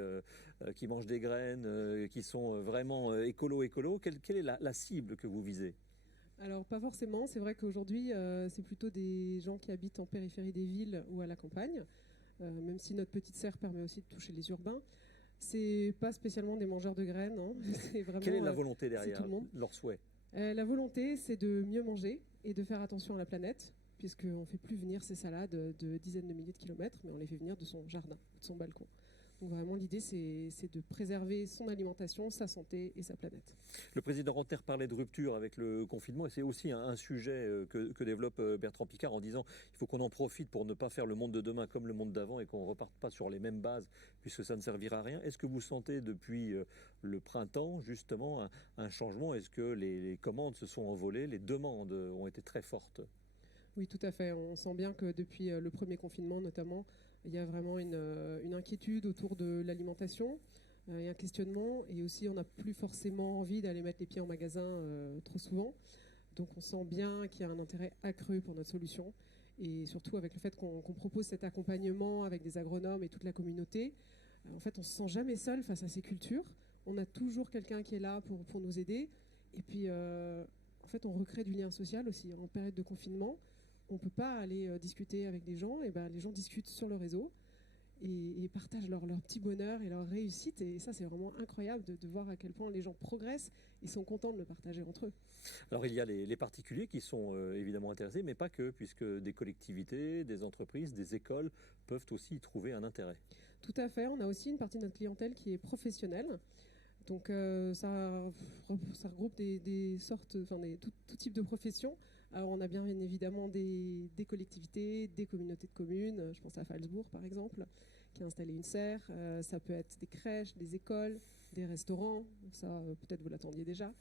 mangent des graines, qui sont vraiment écolo? Quelle est la cible que vous visez? Alors pas forcément, c'est vrai qu'aujourd'hui c'est plutôt des gens qui habitent en périphérie des villes ou à la campagne, même si notre petite serre permet aussi de toucher les urbains. C'est pas spécialement des mangeurs de graines, hein. C'est vraiment, quelle est la volonté derrière, leur souhait? La volonté, c'est de mieux manger et de faire attention à la planète, puisqu'on ne fait plus venir ces salades de dizaines de milliers de kilomètres, mais on les fait venir de son jardin, de son balcon. Donc vraiment, l'idée, c'est de préserver son alimentation, sa santé et sa planète. Le président Renter parlait de rupture avec le confinement, et c'est aussi un sujet que développe Bertrand Piccard en disant il faut qu'on en profite pour ne pas faire le monde de demain comme le monde d'avant et qu'on ne reparte pas sur les mêmes bases, puisque ça ne servira à rien. Est-ce que vous sentez depuis le printemps, justement, un changement? Est-ce que les commandes se sont envolées, les demandes ont été très fortes? Oui, tout à fait. On sent bien que depuis le premier confinement, notamment, il y a vraiment une inquiétude autour de l'alimentation et un questionnement. Et aussi, on n'a plus forcément envie d'aller mettre les pieds en magasin trop souvent. Donc, on sent bien qu'il y a un intérêt accru pour notre solution. Et surtout, avec le fait qu'on propose cet accompagnement avec des agronomes et toute la communauté, en fait, on ne se sent jamais seul face à ces cultures. On a toujours quelqu'un qui est là pour nous aider. Et puis, en fait, on recrée du lien social aussi. En période de confinement, on ne peut pas aller discuter avec des gens, et ben, les gens discutent sur le réseau et partagent leur petit bonheur et leur réussite. Et ça, c'est vraiment incroyable de voir à quel point les gens progressent. Ils sont contents de le partager entre eux. Alors, il y a les particuliers qui sont évidemment intéressés, mais pas que, puisque des collectivités, des entreprises, des écoles peuvent aussi y trouver un intérêt. Tout à fait. On a aussi une partie de notre clientèle qui est professionnelle. Donc, ça regroupe des sortes, enfin, tout type de professions. Alors, on a bien évidemment des collectivités, des communautés de communes. Je pense à Phalsbourg, par exemple, qui a installé une serre. Ça peut être des crèches, des écoles, des restaurants. Ça, peut-être vous l'attendiez déjà.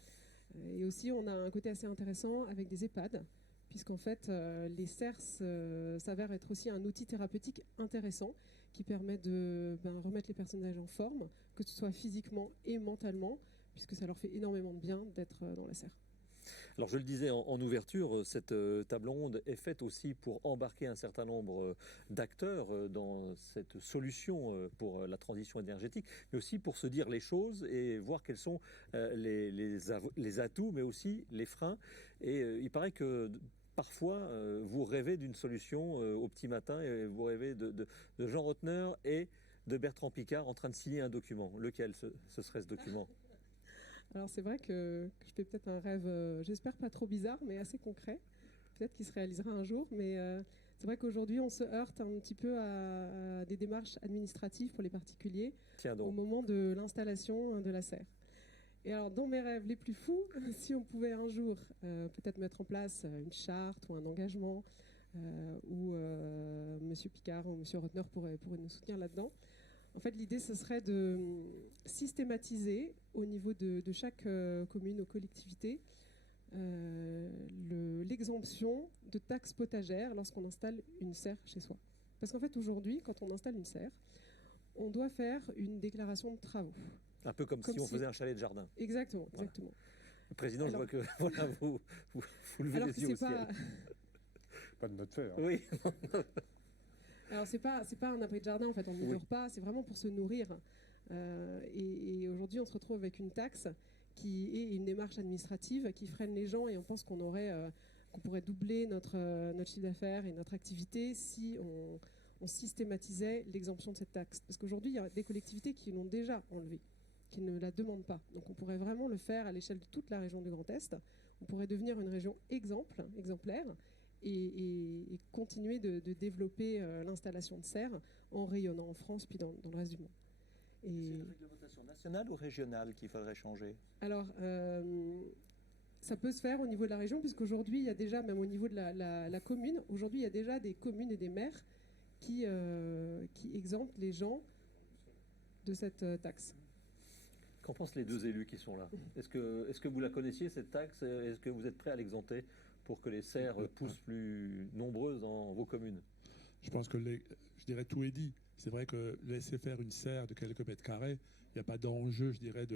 Et aussi, on a un côté assez intéressant avec des EHPAD, puisqu'en fait, les serres s'avèrent être aussi un outil thérapeutique intéressant qui permet de remettre les personnes âgées en forme, que ce soit physiquement et mentalement, puisque ça leur fait énormément de bien d'être dans la serre. Alors je le disais en ouverture, cette table ronde est faite aussi pour embarquer un certain nombre d'acteurs dans cette solution pour la transition énergétique, mais aussi pour se dire les choses et voir quels sont les atouts, mais aussi les freins. Et il paraît que parfois, vous rêvez d'une solution au petit matin et vous rêvez de Jean Rotner et de Bertrand Piccard en train de signer un document. Lequel ce serait ce document ? Alors c'est vrai que je fais peut-être un rêve, j'espère pas trop bizarre, mais assez concret. Peut-être qu'il se réalisera un jour, mais c'est vrai qu'aujourd'hui on se heurte un petit peu à des démarches administratives pour les particuliers au moment de l'installation de la serre. Et alors dans mes rêves les plus fous, si on pouvait un jour peut-être mettre en place une charte ou un engagement où Monsieur Piccard ou Monsieur Rotner pourraient nous soutenir là-dedans. En fait, l'idée, ce serait de systématiser au niveau de chaque commune ou collectivité l'exemption de taxes potagères lorsqu'on installe une serre chez soi. Parce qu'en fait, aujourd'hui, quand on installe une serre, on doit faire une déclaration de travaux. Un peu comme si on faisait un chalet de jardin. Exactement, voilà. Exactement. Le président, alors, je vois que voilà, vous levez les yeux au ciel. Pas de note faire. Oui. Alors c'est pas un abri de jardin en fait, on ne dure pas, c'est vraiment pour se nourrir. Et aujourd'hui aujourd'hui, on se retrouve avec une taxe qui est une démarche administrative qui freine les gens et on pense qu'on pourrait doubler notre chiffre d'affaires et notre activité si on systématisait l'exemption de cette taxe. Parce qu'aujourd'hui, il y a des collectivités qui l'ont déjà enlevée, qui ne la demandent pas. Donc on pourrait vraiment le faire à l'échelle de toute la région du Grand Est. On pourrait devenir une région exemplaire, et continuer de développer l'installation de serres en rayonnant en France puis dans le reste du monde. C'est une réglementation nationale ou régionale qu'il faudrait changer? Alors, ça peut se faire au niveau de la région, puisqu'aujourd'hui, il y a déjà, même au niveau de la commune, aujourd'hui, il y a déjà des communes et des maires qui exemptent les gens de cette taxe. Qu'en pensent les deux élus qui sont là? Est-ce que vous la connaissiez, cette taxe? Est-ce que vous êtes prêt à l'exempter pour que les serres poussent plus nombreuses dans vos communes? Je pense que je dirais tout est dit. C'est vrai que laisser faire une serre de quelques mètres carrés, il n'y a pas d'enjeu, je dirais,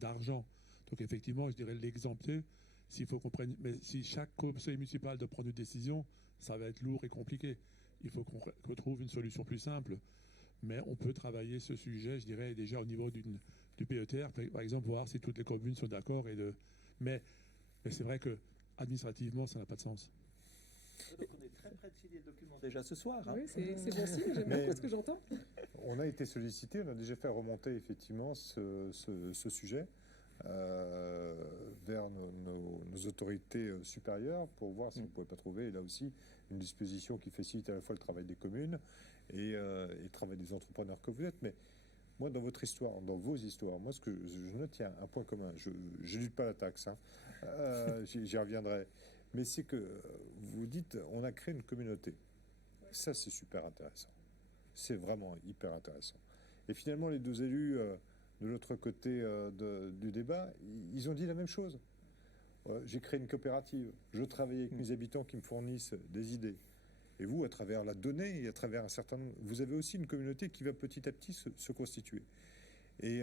d'argent. Donc effectivement, je dirais l'exempter. S'il faut qu'on prenne, mais si chaque conseil municipal doit prendre une décision, ça va être lourd et compliqué. Il faut qu'on trouve une solution plus simple. Mais on peut travailler ce sujet, je dirais, déjà au niveau du PETR, par exemple, voir si toutes les communes sont d'accord. Mais c'est vrai que administrativement, ça n'a pas de sens. Donc on est très près de signer le document déjà ce soir. Hein. Oui, c'est bon signe, j'aime beaucoup ce que j'entends. On a été sollicité, on a déjà fait remonter effectivement ce sujet vers nos autorités supérieures pour voir si on ne pouvait pas trouver, là aussi, une disposition qui facilite à la fois le travail des communes et le travail des entrepreneurs que vous êtes. Mais moi, dans votre histoire, dans vos histoires, moi, ce que je note, il y a un point commun. Je n'élude pas la taxe, hein. J'y reviendrai. Mais c'est que vous dites, on a créé une communauté. Ça, c'est super intéressant. C'est vraiment hyper intéressant. Et finalement, les deux élus de l'autre côté du débat, ils ont dit la même chose. J'ai créé une coopérative. Je travaille avec mes habitants qui me fournissent des idées. Et vous, à travers la donnée et à travers un certain nombre, vous avez aussi une communauté qui va petit à petit se constituer. Et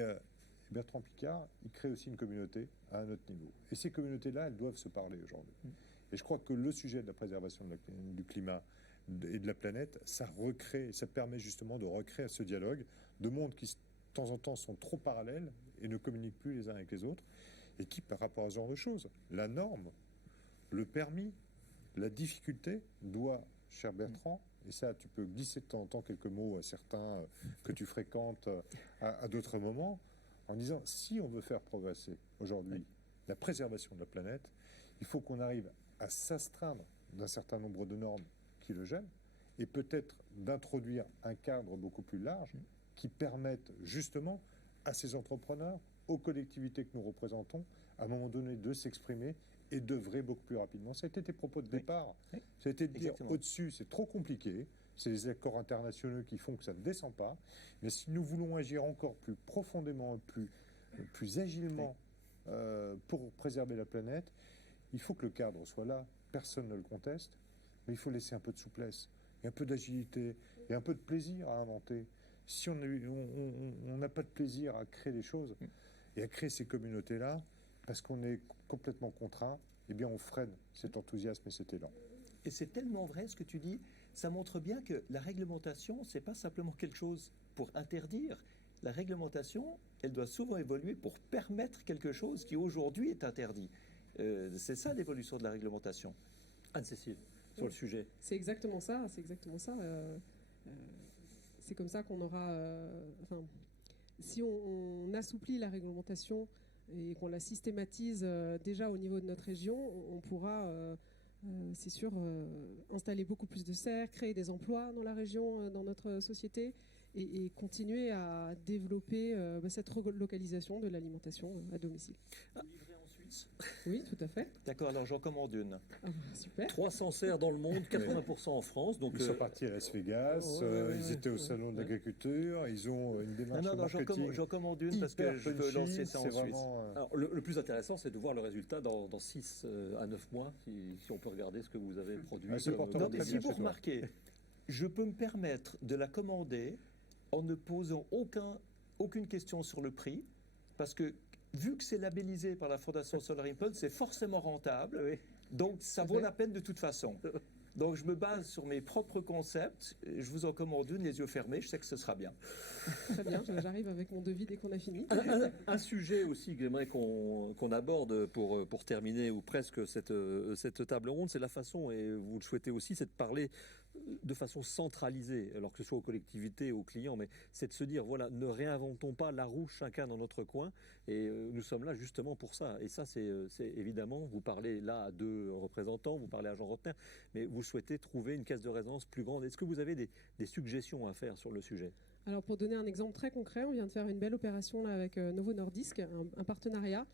Bertrand Piccard, il crée aussi une communauté à un autre niveau. Et ces communautés-là, elles doivent se parler aujourd'hui. Et je crois que le sujet de la préservation du climat et de la planète, ça permet justement de recréer ce dialogue de mondes qui, de temps en temps, sont trop parallèles et ne communiquent plus les uns avec les autres, et qui, par rapport à ce genre de choses, la norme, le permis, la difficulté doit, cher Bertrand, et ça, tu peux glisser de temps en temps quelques mots à certains que tu fréquentes à d'autres moments, en disant, si on veut faire progresser aujourd'hui la préservation de la planète, il faut qu'on arrive à s'astreindre d'un certain nombre de normes qui le gênent, et peut-être d'introduire un cadre beaucoup plus large qui permette justement à ces entrepreneurs, aux collectivités que nous représentons, à un moment donné de s'exprimer et d'œuvrer beaucoup plus rapidement. Ça a été tes propos de départ. Oui. Ça a été de dire Exactement. au-dessus, c'est trop compliqué, c'est les accords internationaux qui font que ça ne descend pas, mais si nous voulons agir encore plus profondément, plus agilement pour préserver la planète, il faut que le cadre soit là, personne ne le conteste, mais il faut laisser un peu de souplesse, et un peu d'agilité, et un peu de plaisir à inventer. Si on n'a pas de plaisir à créer des choses, et à créer ces communautés-là, parce qu'on est complètement contraint, eh bien on freine cet enthousiasme et cet élan. Et c'est tellement vrai ce que tu dis. Ça montre bien que la réglementation, c'est pas simplement quelque chose pour interdire. La réglementation, elle doit souvent évoluer pour permettre quelque chose qui aujourd'hui est interdit. C'est ça l'évolution de la réglementation. Anne-Cécile, sur le sujet. C'est exactement ça, c'est exactement ça. C'est comme ça qu'on aura... si on assouplit la réglementation et qu'on la systématise déjà au niveau de notre région, on pourra, c'est sûr, installer beaucoup plus de serres, créer des emplois dans la région, dans notre société, et continuer à développer cette relocalisation de l'alimentation à domicile. Livré en Suisse. Oui, tout à fait. D'accord, alors j'en commande une. Ah, super. 300 serres dans le monde, 80% en France. Donc, Ils sont partis à Las Vegas, ils étaient au salon de l'agriculture, ils ont une démarche Non, marketing j'en commande une parce que hyper je veux punchy, lancer ça en c'est Suisse. vraiment, alors, le plus intéressant, c'est de voir le résultat dans 6 à 9 mois, si on peut regarder ce que vous avez produit. Ah, c'est comme- important. comme Donc, Très si bien vous chez toi. remarquez, je peux me permettre de la commander en ne posant aucune question sur le prix, parce que vu que c'est labellisé par la Fondation Solar Impulse, c'est forcément rentable. Oui. Donc, ça vaut la peine de toute façon. Donc je me base sur mes propres concepts. Je vous en commande une, les yeux fermés. Je sais que ce sera bien. Très bien, j'arrive avec mon devis dès qu'on a fini. Un sujet aussi que j'aimerais qu'on aborde pour terminer, ou presque cette table ronde, c'est la façon, et vous le souhaitez aussi, c'est de parler de façon centralisée, alors que ce soit aux collectivités, aux clients, mais c'est de se dire, voilà, ne réinventons pas la roue chacun dans notre coin, et nous sommes là justement pour ça. Et ça, c'est évidemment, vous parlez là à 2 représentants, vous parlez à Jean Rotner, mais vous souhaitez trouver une caisse de résonance plus grande. Est-ce que vous avez des suggestions à faire sur le sujet ? Alors pour donner un exemple très concret, on vient de faire une belle opération là, avec Novo Nordisk, un partenariat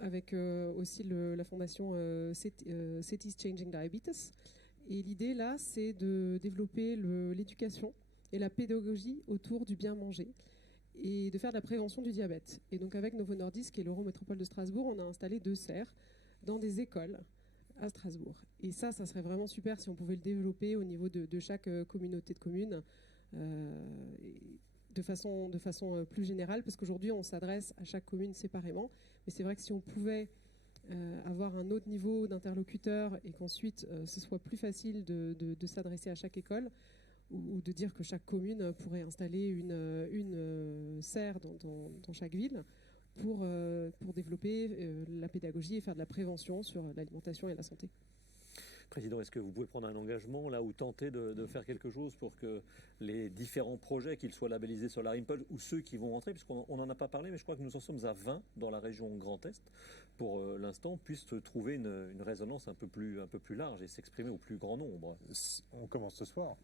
avec aussi la fondation Cities Changing Diabetes. Et l'idée là, c'est de développer l'éducation et la pédagogie autour du bien manger et de faire de la prévention du diabète. Et donc avec Novo Nordisk et l'Eurométropole de Strasbourg, on a installé 2 serres dans des écoles à Strasbourg. Et ça serait vraiment super si on pouvait le développer au niveau de chaque communauté de communes. De façon plus générale, parce qu'aujourd'hui on s'adresse à chaque commune séparément, mais c'est vrai que si on pouvait avoir un autre niveau d'interlocuteur et qu'ensuite ce soit plus facile de s'adresser à chaque école, ou de dire que chaque commune pourrait installer une serre dans chaque ville pour développer la pédagogie et faire de la prévention sur l'alimentation et la santé. Président, est-ce que vous pouvez prendre un engagement là ou tenter de faire quelque chose pour que les différents projets, qu'ils soient labellisés Solar Impulse ou ceux qui vont rentrer, puisqu'on n'en a pas parlé, mais je crois que nous en sommes à 20 dans la région Grand Est, pour l'instant, puissent trouver une résonance un peu plus large et s'exprimer au plus grand nombre? On commence ce soir.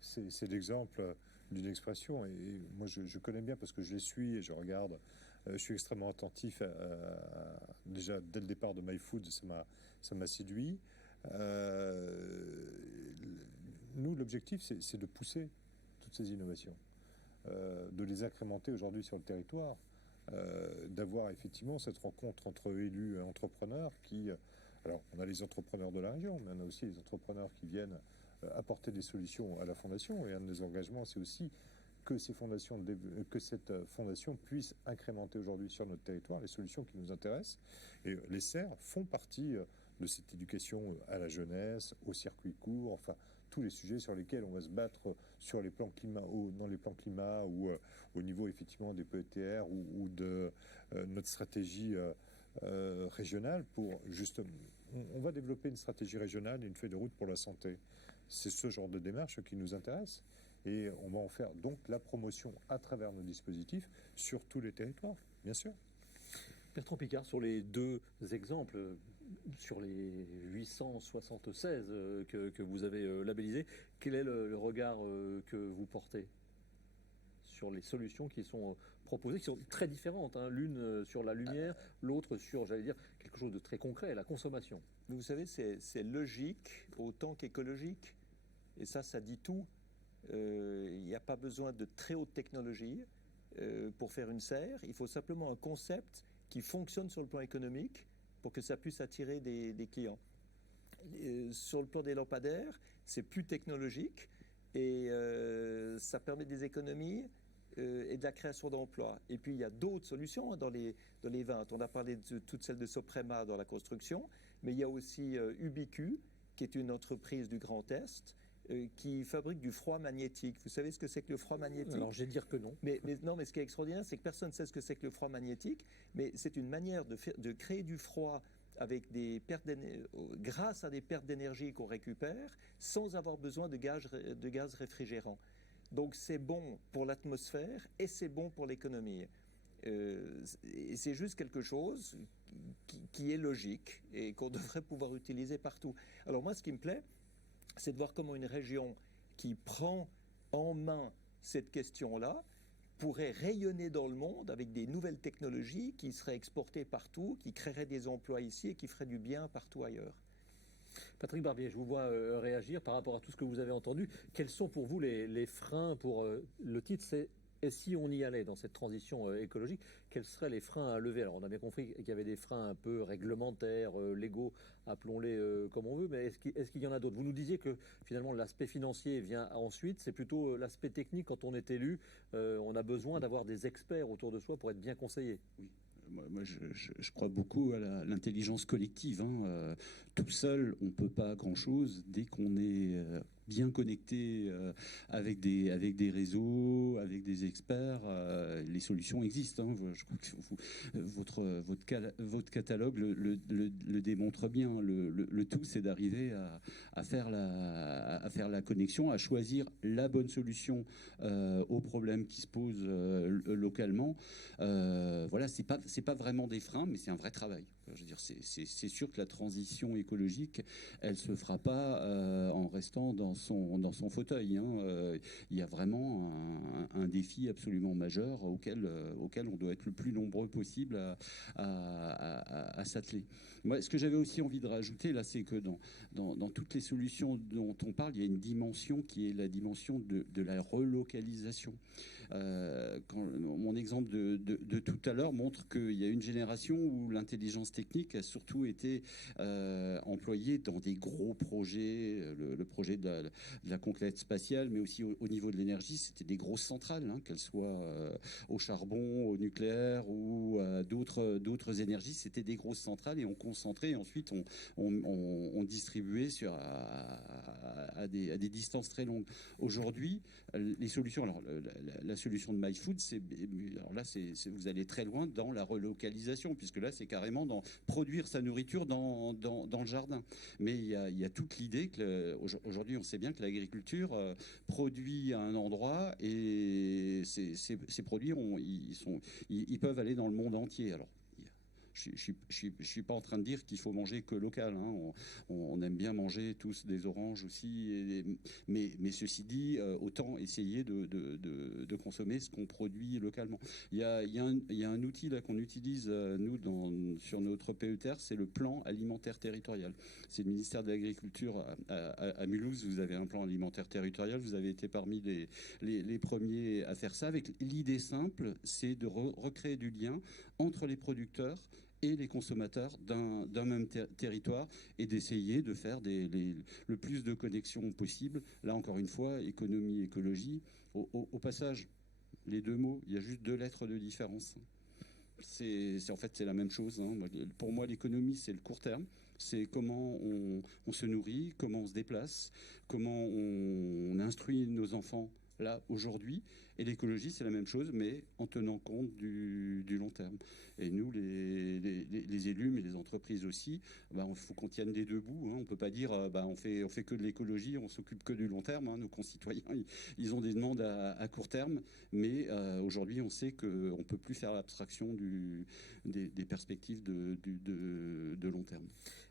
C'est l'exemple d'une expression, et moi je connais bien parce que je les suis et je regarde. Je suis extrêmement attentif déjà dès le départ de MyFood, ça m'a séduit. Nous, l'objectif, c'est de pousser toutes ces innovations, de les incrémenter aujourd'hui sur le territoire, d'avoir effectivement cette rencontre entre élus et entrepreneurs qui... Alors, on a les entrepreneurs de la région, mais on a aussi les entrepreneurs qui viennent apporter des solutions à la fondation. Et un de nos engagements, c'est aussi que cette fondation puisse incrémenter aujourd'hui sur notre territoire les solutions qui nous intéressent. Et les serres font partie de cette éducation à la jeunesse, au circuit court, enfin tous les sujets sur lesquels on va se battre sur les plans climat, dans les plans climat ou au niveau effectivement des PETR ou de notre stratégie régionale pour justement... On va développer une stratégie régionale et une feuille de route pour la santé. C'est ce genre de démarche qui nous intéresse et on va en faire donc la promotion à travers nos dispositifs sur tous les territoires, bien sûr. Bertrand Piccard, sur les 2 exemples, sur les 876 que vous avez labellisés, quel est le regard que vous portez sur les solutions qui sont proposées, qui sont très différentes, hein, l'une sur la lumière, l'autre sur, j'allais dire, quelque chose de très concret, la consommation. Vous savez, c'est logique autant qu'écologique. Et ça dit tout. Il n'y a pas besoin de très haute technologie pour faire une serre. Il faut simplement un concept qui fonctionne sur le plan économique pour que ça puisse attirer des clients. Sur le plan des lampadaires, c'est plus technologique et ça permet des économies et de la création d'emplois. Et puis il y a d'autres solutions dans les ventes. On a parlé de toutes celles de Soprema dans la construction, mais il y a aussi Ubique, qui est une entreprise du Grand Est, qui fabrique du froid magnétique. Vous savez ce que c'est que le froid magnétique? Alors, je vais dire que non. Mais ce qui est extraordinaire, c'est que personne ne sait ce que c'est que le froid magnétique, mais c'est une manière de créer du froid avec grâce à des pertes d'énergie qu'on récupère, sans avoir besoin de gaz réfrigérant. Donc, c'est bon pour l'atmosphère et c'est bon pour l'économie. Et c'est juste quelque chose qui est logique et qu'on devrait pouvoir utiliser partout. Alors moi, ce qui me plaît, c'est de voir comment une région qui prend en main cette question-là pourrait rayonner dans le monde avec des nouvelles technologies qui seraient exportées partout, qui créeraient des emplois ici et qui feraient du bien partout ailleurs. Patrick Barbier, je vous vois réagir par rapport à tout ce que vous avez entendu. Quels sont pour vous les freins pour... le titre, c'est « Et si on y allait dans cette transition écologique ?» Quels seraient les freins à lever? Alors, on a bien compris qu'il y avait des freins un peu réglementaires, légaux, appelons-les comme on veut, mais est-ce qu'il y en a d'autres? Vous nous disiez que finalement l'aspect financier vient ensuite, c'est plutôt l'aspect technique. Quand on est élu, on a besoin d'avoir des experts autour de soi pour être bien conseillé. Oui. je crois beaucoup à l'intelligence collective. Hein. Tout seul, on ne peut pas grand-chose. Dès qu'on est bien connecté avec des réseaux, avec des experts, les solutions existent. Hein. Je crois que votre catalogue le démontre bien. Le tout, c'est d'arriver à faire la connexion, à choisir la bonne solution aux problèmes qui se posent localement. Voilà, c'est pas vraiment des freins, mais c'est un vrai travail. Je veux dire, c'est sûr que la transition écologique, elle se fera pas en restant dans son fauteuil. Hein. Il y a vraiment un défi absolument majeur auquel on doit être le plus nombreux possible à s'atteler. Moi, ce que j'avais aussi envie de rajouter là, c'est que dans toutes les solutions dont on parle, il y a une dimension qui est la dimension de la relocalisation. Mon exemple de tout à l'heure montre qu'il y a une génération où l'intelligence technique a surtout été employée dans des gros projets, le projet de la conquête spatiale, mais aussi au niveau de l'énergie, c'était des grosses centrales, hein, qu'elles soient au charbon, au nucléaire ou d'autres énergies, c'était des grosses centrales et on concentrait et ensuite on distribuait à des distances très longues. Aujourd'hui, les solutions, alors la solution de MyFood, alors là, vous allez très loin dans la relocalisation, puisque là, c'est carrément dans produire sa nourriture dans le jardin. Mais il y a toute l'idée que aujourd'hui, on sait bien que l'agriculture produit à un endroit et ces produits, ils peuvent aller dans le monde entier. Alors, je suis pas en train de dire qu'il faut manger que local. Hein. On aime bien manger tous des oranges aussi, mais ceci dit, autant essayer de consommer ce qu'on produit localement. Il y a un outil là qu'on utilise nous sur notre PETR, c'est le plan alimentaire territorial. C'est le ministère de l'Agriculture à Mulhouse. Vous avez un plan alimentaire territorial. Vous avez été parmi les premiers à faire ça. Avec l'idée simple, c'est de recréer du lien entre les producteurs et les consommateurs d'un même territoire et d'essayer de faire le plus de connexions possible. Là, encore une fois, économie, écologie. Au passage, les deux mots, il y a juste 2 lettres de différence. En fait, c'est la même chose. Hein. Pour moi, l'économie, c'est le court terme. C'est comment on se nourrit, comment on se déplace, comment on instruit nos enfants là, aujourd'hui. Et l'écologie, c'est la même chose, mais en tenant compte du long terme. Et nous, les élus, mais les entreprises aussi, il faut qu'on tienne des deux bouts. Hein. On ne peut pas dire on fait que de l'écologie, on s'occupe que du long terme. Hein. Nos concitoyens, ils ont des demandes à court terme, mais aujourd'hui, on sait qu'on ne peut plus faire l'abstraction des perspectives de long terme.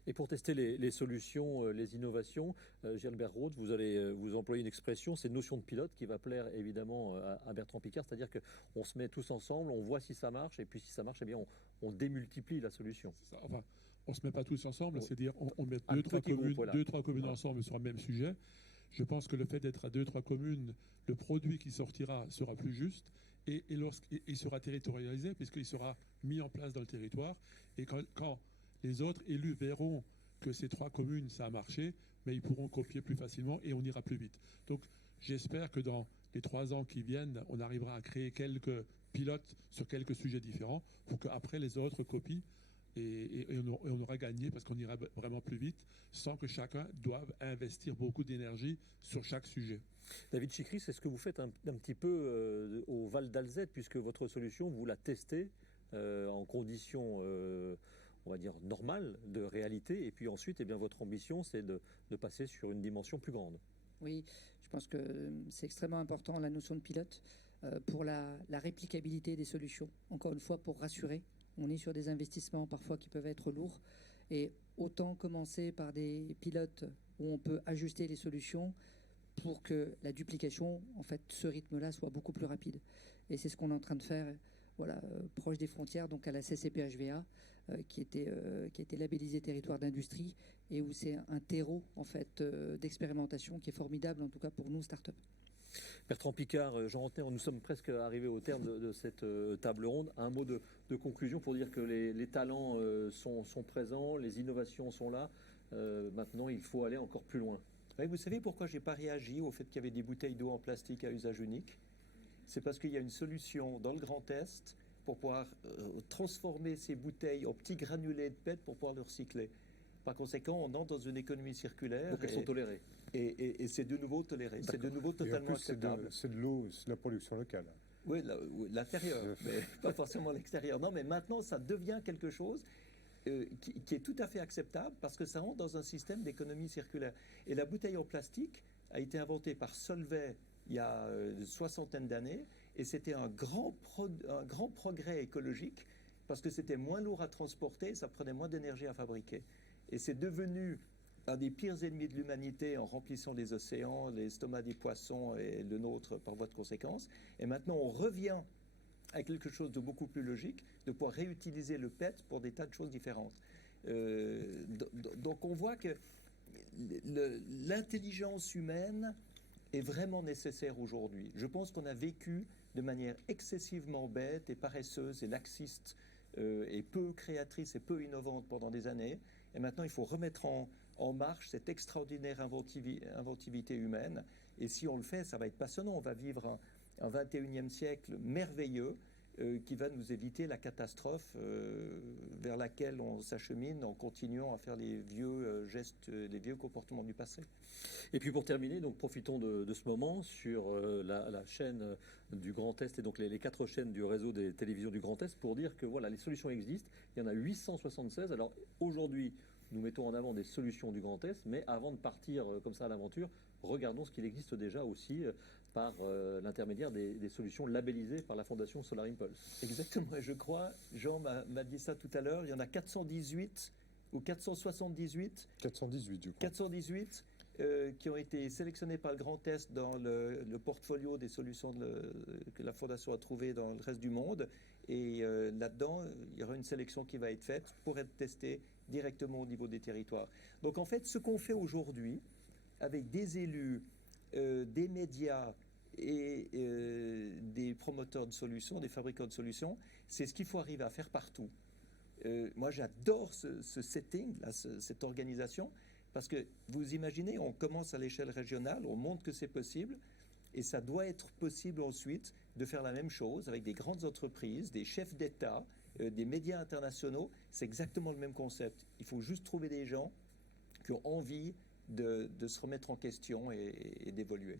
Et pour tester les solutions, les innovations, Gilbert Roth, vous allez vous employer une expression, c'est une notion de pilote qui va plaire évidemment à Bertrand Piccard, c'est-à-dire qu'on se met tous ensemble, on voit si ça marche, et puis si ça marche, eh bien on démultiplie la solution. C'est ça. Enfin, on ne se met pas tous ensemble, c'est-à-dire on met Un 2-3 communes Voilà. ensemble sur un même sujet. Je pense que le fait d'être à 2-3 communes, le produit qui sortira sera plus juste et il sera territorialisé puisqu'il sera mis en place dans le territoire. Et quand les autres élus verront que ces 3 communes, ça a marché, mais ils pourront copier plus facilement et on ira plus vite. Donc j'espère que dans les 3 ans qui viennent, on arrivera à créer quelques pilotes sur quelques sujets différents pour qu'après les autres copient et on aura gagné parce qu'on ira vraiment plus vite sans que chacun doive investir beaucoup d'énergie sur chaque sujet. David Chikri, c'est ce que vous faites un petit peu au Val d'Alzette, puisque votre solution, vous la testez en conditions, on va dire, normales de réalité, et puis ensuite, eh bien, votre ambition, c'est de passer sur une dimension plus grande. Oui, je pense que c'est extrêmement important la notion de pilote pour la réplicabilité des solutions. Encore une fois, pour rassurer, on est sur des investissements parfois qui peuvent être lourds et autant commencer par des pilotes où on peut ajuster les solutions pour que la duplication, en fait, ce rythme-là soit beaucoup plus rapide. Et c'est ce qu'on est en train de faire, voilà, proche des frontières, donc à la CCP-HVA, qui était labellisé territoire d'industrie et où c'est un terreau en fait d'expérimentation qui est formidable, en tout cas pour nous, start-up. Bertrand Piccard, Jean Rotner, nous sommes presque arrivés au terme de cette table ronde. Un mot de conclusion pour dire que les talents sont présents, les innovations sont là. Maintenant, il faut aller encore plus loin. Oui, vous savez pourquoi je n'ai pas réagi au fait qu'il y avait des bouteilles d'eau en plastique à usage unique ? C'est parce qu'il y a une solution dans le Grand Est pour pouvoir transformer ces bouteilles en petits granulés de PET pour pouvoir le recycler. Par conséquent, on entre dans une économie circulaire. Donc elles sont tolérées. Et c'est de nouveau toléré. C'est de nouveau Et en totalement plus, acceptable. c'est de l'eau, c'est de la production locale. Oui, l'intérieur, mais pas forcément l'extérieur. Non, mais maintenant, ça devient quelque chose qui est tout à fait acceptable parce que ça rentre dans un système d'économie circulaire. Et la bouteille en plastique a été inventée par Solvay il y a une soixantaine d'années et c'était un grand progrès écologique parce que c'était moins lourd à transporter et ça prenait moins d'énergie à fabriquer. Et c'est devenu un des pires ennemis de l'humanité en remplissant les océans, les estomacs des poissons et le nôtre par voie de conséquence. Et maintenant, on revient à quelque chose de beaucoup plus logique, de pouvoir réutiliser le PET pour des tas de choses différentes. Donc on voit que l'intelligence humaine est vraiment nécessaire aujourd'hui. Je pense qu'on a vécu de manière excessivement bête et paresseuse et laxiste et peu créatrice et peu innovante pendant des années. Et maintenant, il faut remettre en marche cette extraordinaire inventivité humaine. Et si on le fait, ça va être passionnant. On va vivre un 21e siècle merveilleux qui va nous éviter la catastrophe vers laquelle on s'achemine en continuant à faire les vieux gestes, les vieux comportements du passé. Et puis pour terminer, donc profitons de ce moment sur la chaîne du Grand Est et donc les 4 chaînes du réseau des télévisions du Grand Est pour dire que voilà, les solutions existent. Il y en a 876. Alors aujourd'hui, nous mettons en avant des solutions du Grand Est, mais avant de partir comme ça à l'aventure, regardons ce qu'il existe déjà aussi par l'intermédiaire des solutions labellisées par la Fondation Solar Impulse. Exactement, et je crois, Jean m'a dit ça tout à l'heure, il y en a 418 ou 478 418, je crois. 418 qui ont été sélectionnés par le Grand Est dans le portfolio des solutions que la Fondation a trouvées dans le reste du monde. Et là-dedans, il y aura une sélection qui va être faite pour être testée directement au niveau des territoires. Donc en fait, ce qu'on fait aujourd'hui, avec des élus, des médias et des promoteurs de solutions, des fabricants de solutions, c'est ce qu'il faut arriver à faire partout. Moi, j'adore ce setting, là, cette organisation, parce que vous imaginez, on commence à l'échelle régionale, on montre que c'est possible, et ça doit être possible ensuite de faire la même chose avec des grandes entreprises, des chefs d'État, des médias internationaux. C'est exactement le même concept. Il faut juste trouver des gens qui ont envie de se remettre en question et d'évoluer.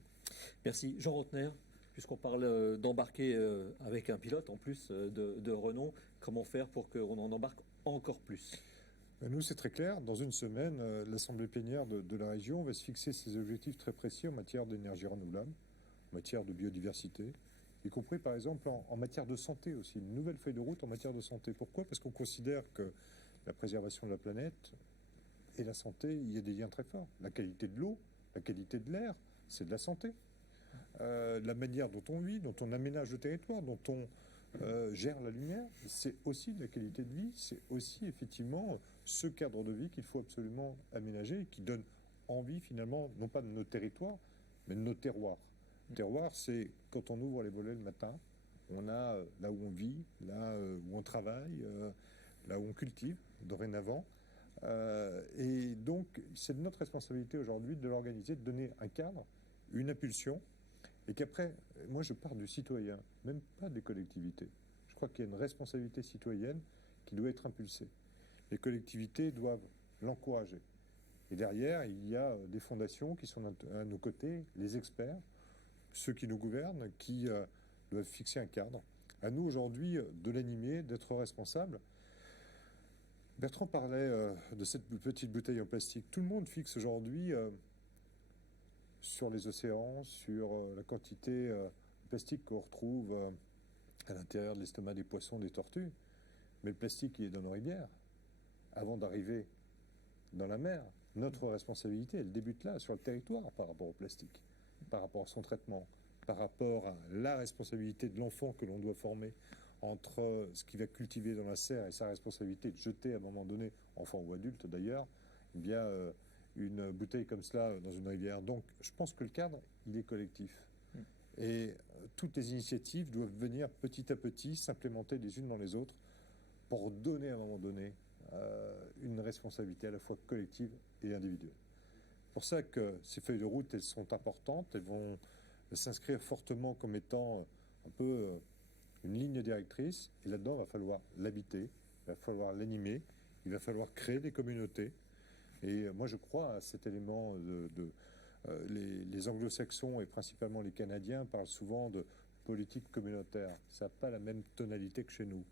Merci. Jean Rotner, puisqu'on parle d'embarquer avec un pilote en plus de renom, comment faire pour qu'on en embarque encore plus ? Nous, c'est très clair. Dans une semaine, l'Assemblée plénière de la région va se fixer ses objectifs très précis en matière d'énergie renouvelable, en matière de biodiversité, y compris par exemple en matière de santé aussi, une nouvelle feuille de route en matière de santé. Pourquoi ? Parce qu'on considère que la préservation de la planète et la santé, il y a des liens très forts. La qualité de l'eau, la qualité de l'air, c'est de la santé. La manière dont on vit, dont on aménage le territoire, dont on gère la lumière, c'est aussi de la qualité de vie, c'est aussi effectivement ce cadre de vie qu'il faut absolument aménager et qui donne envie finalement, non pas de nos territoires, mais de nos terroirs. Le terroir, c'est quand on ouvre les volets le matin, on a là où on vit, là où on travaille, là où on cultive dorénavant. Et donc, c'est de notre responsabilité aujourd'hui de l'organiser, de donner un cadre, une impulsion, et qu'après, moi je pars du citoyen, même pas des collectivités. Je crois qu'il y a une responsabilité citoyenne qui doit être impulsée. Les collectivités doivent l'encourager. Et derrière, il y a des fondations qui sont à nos côtés, les experts, ceux qui nous gouvernent, qui doivent fixer un cadre. À nous aujourd'hui de l'animer, d'être responsables. Bertrand parlait de cette petite bouteille en plastique. Tout le monde fixe aujourd'hui sur les océans, sur la quantité de plastique qu'on retrouve à l'intérieur de l'estomac des poissons, des tortues. Mais le plastique, il est dans nos rivières. Avant d'arriver dans la mer, notre responsabilité, elle débute là, sur le territoire, par rapport au plastique, par rapport à son traitement, par rapport à la responsabilité de l'enfant que l'on doit former entre ce qu'il va cultiver dans la serre et sa responsabilité de jeter à un moment donné, enfant ou adulte d'ailleurs, eh bien une bouteille comme cela dans une rivière. Donc je pense que le cadre, il est collectif. Et toutes les initiatives doivent venir petit à petit s'implémenter les unes dans les autres pour donner à un moment donné une responsabilité à la fois collective et individuelle. C'est pour ça que ces feuilles de route, elles sont importantes, elles vont s'inscrire fortement comme étant un peu une ligne directrice, et là-dedans, il va falloir l'habiter, il va falloir l'animer, il va falloir créer des communautés. Et moi, je crois à cet élément les anglo-saxons et principalement les Canadiens parlent souvent de politique communautaire. Ça n'a pas la même tonalité que chez nous.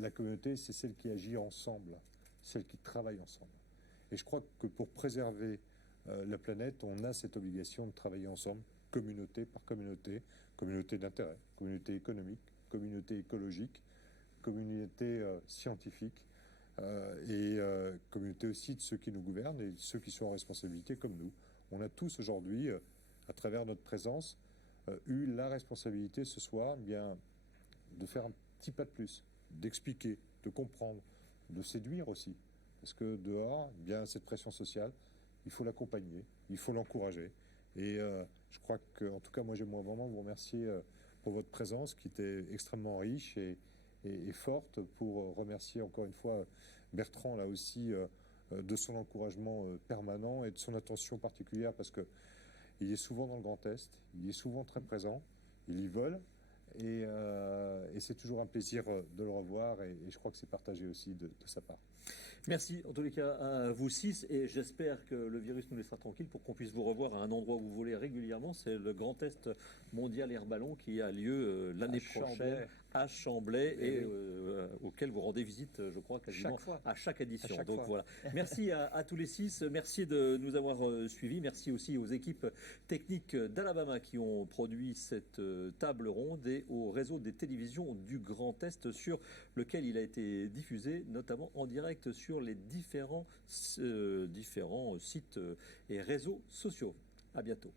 La communauté, c'est celle qui agit ensemble, celle qui travaille ensemble. Et je crois que pour préserver la planète, on a cette obligation de travailler ensemble, communauté par communauté, communauté d'intérêt, communauté économique, communauté écologique, communauté scientifique, et communauté aussi de ceux qui nous gouvernent et de ceux qui sont en responsabilité comme nous. On a tous aujourd'hui, à travers notre présence, eu la responsabilité ce soir bien, de faire un petit pas de plus, d'expliquer, de comprendre, de séduire aussi. Parce que dehors, bien, cette pression sociale, il faut l'accompagner, il faut l'encourager. Et je crois que, en tout cas, moi, j'aimerais vraiment vous remercier pour votre présence qui était extrêmement riche et forte, pour remercier encore une fois Bertrand, là aussi, de son encouragement permanent et de son attention particulière, parce que il est souvent dans le Grand Est, il est souvent très présent, il y vole, et c'est toujours un plaisir de le revoir, et je crois que c'est partagé aussi de sa part. Merci en tous les cas à vous 6, et j'espère que le virus nous laissera tranquille pour qu'on puisse vous revoir à un endroit où vous volez régulièrement. C'est le Grand Test mondial Air Ballon qui a lieu l'année prochaine à Chamblay, et auquel vous rendez visite, je crois, quasiment à chaque édition. Donc voilà. Merci à tous les 6, merci de nous avoir suivis, merci aussi aux équipes techniques d'Alabama qui ont produit cette table ronde, et au réseau des télévisions du Grand Est sur lequel il a été diffusé, notamment en direct sur les différents sites et réseaux sociaux. À bientôt.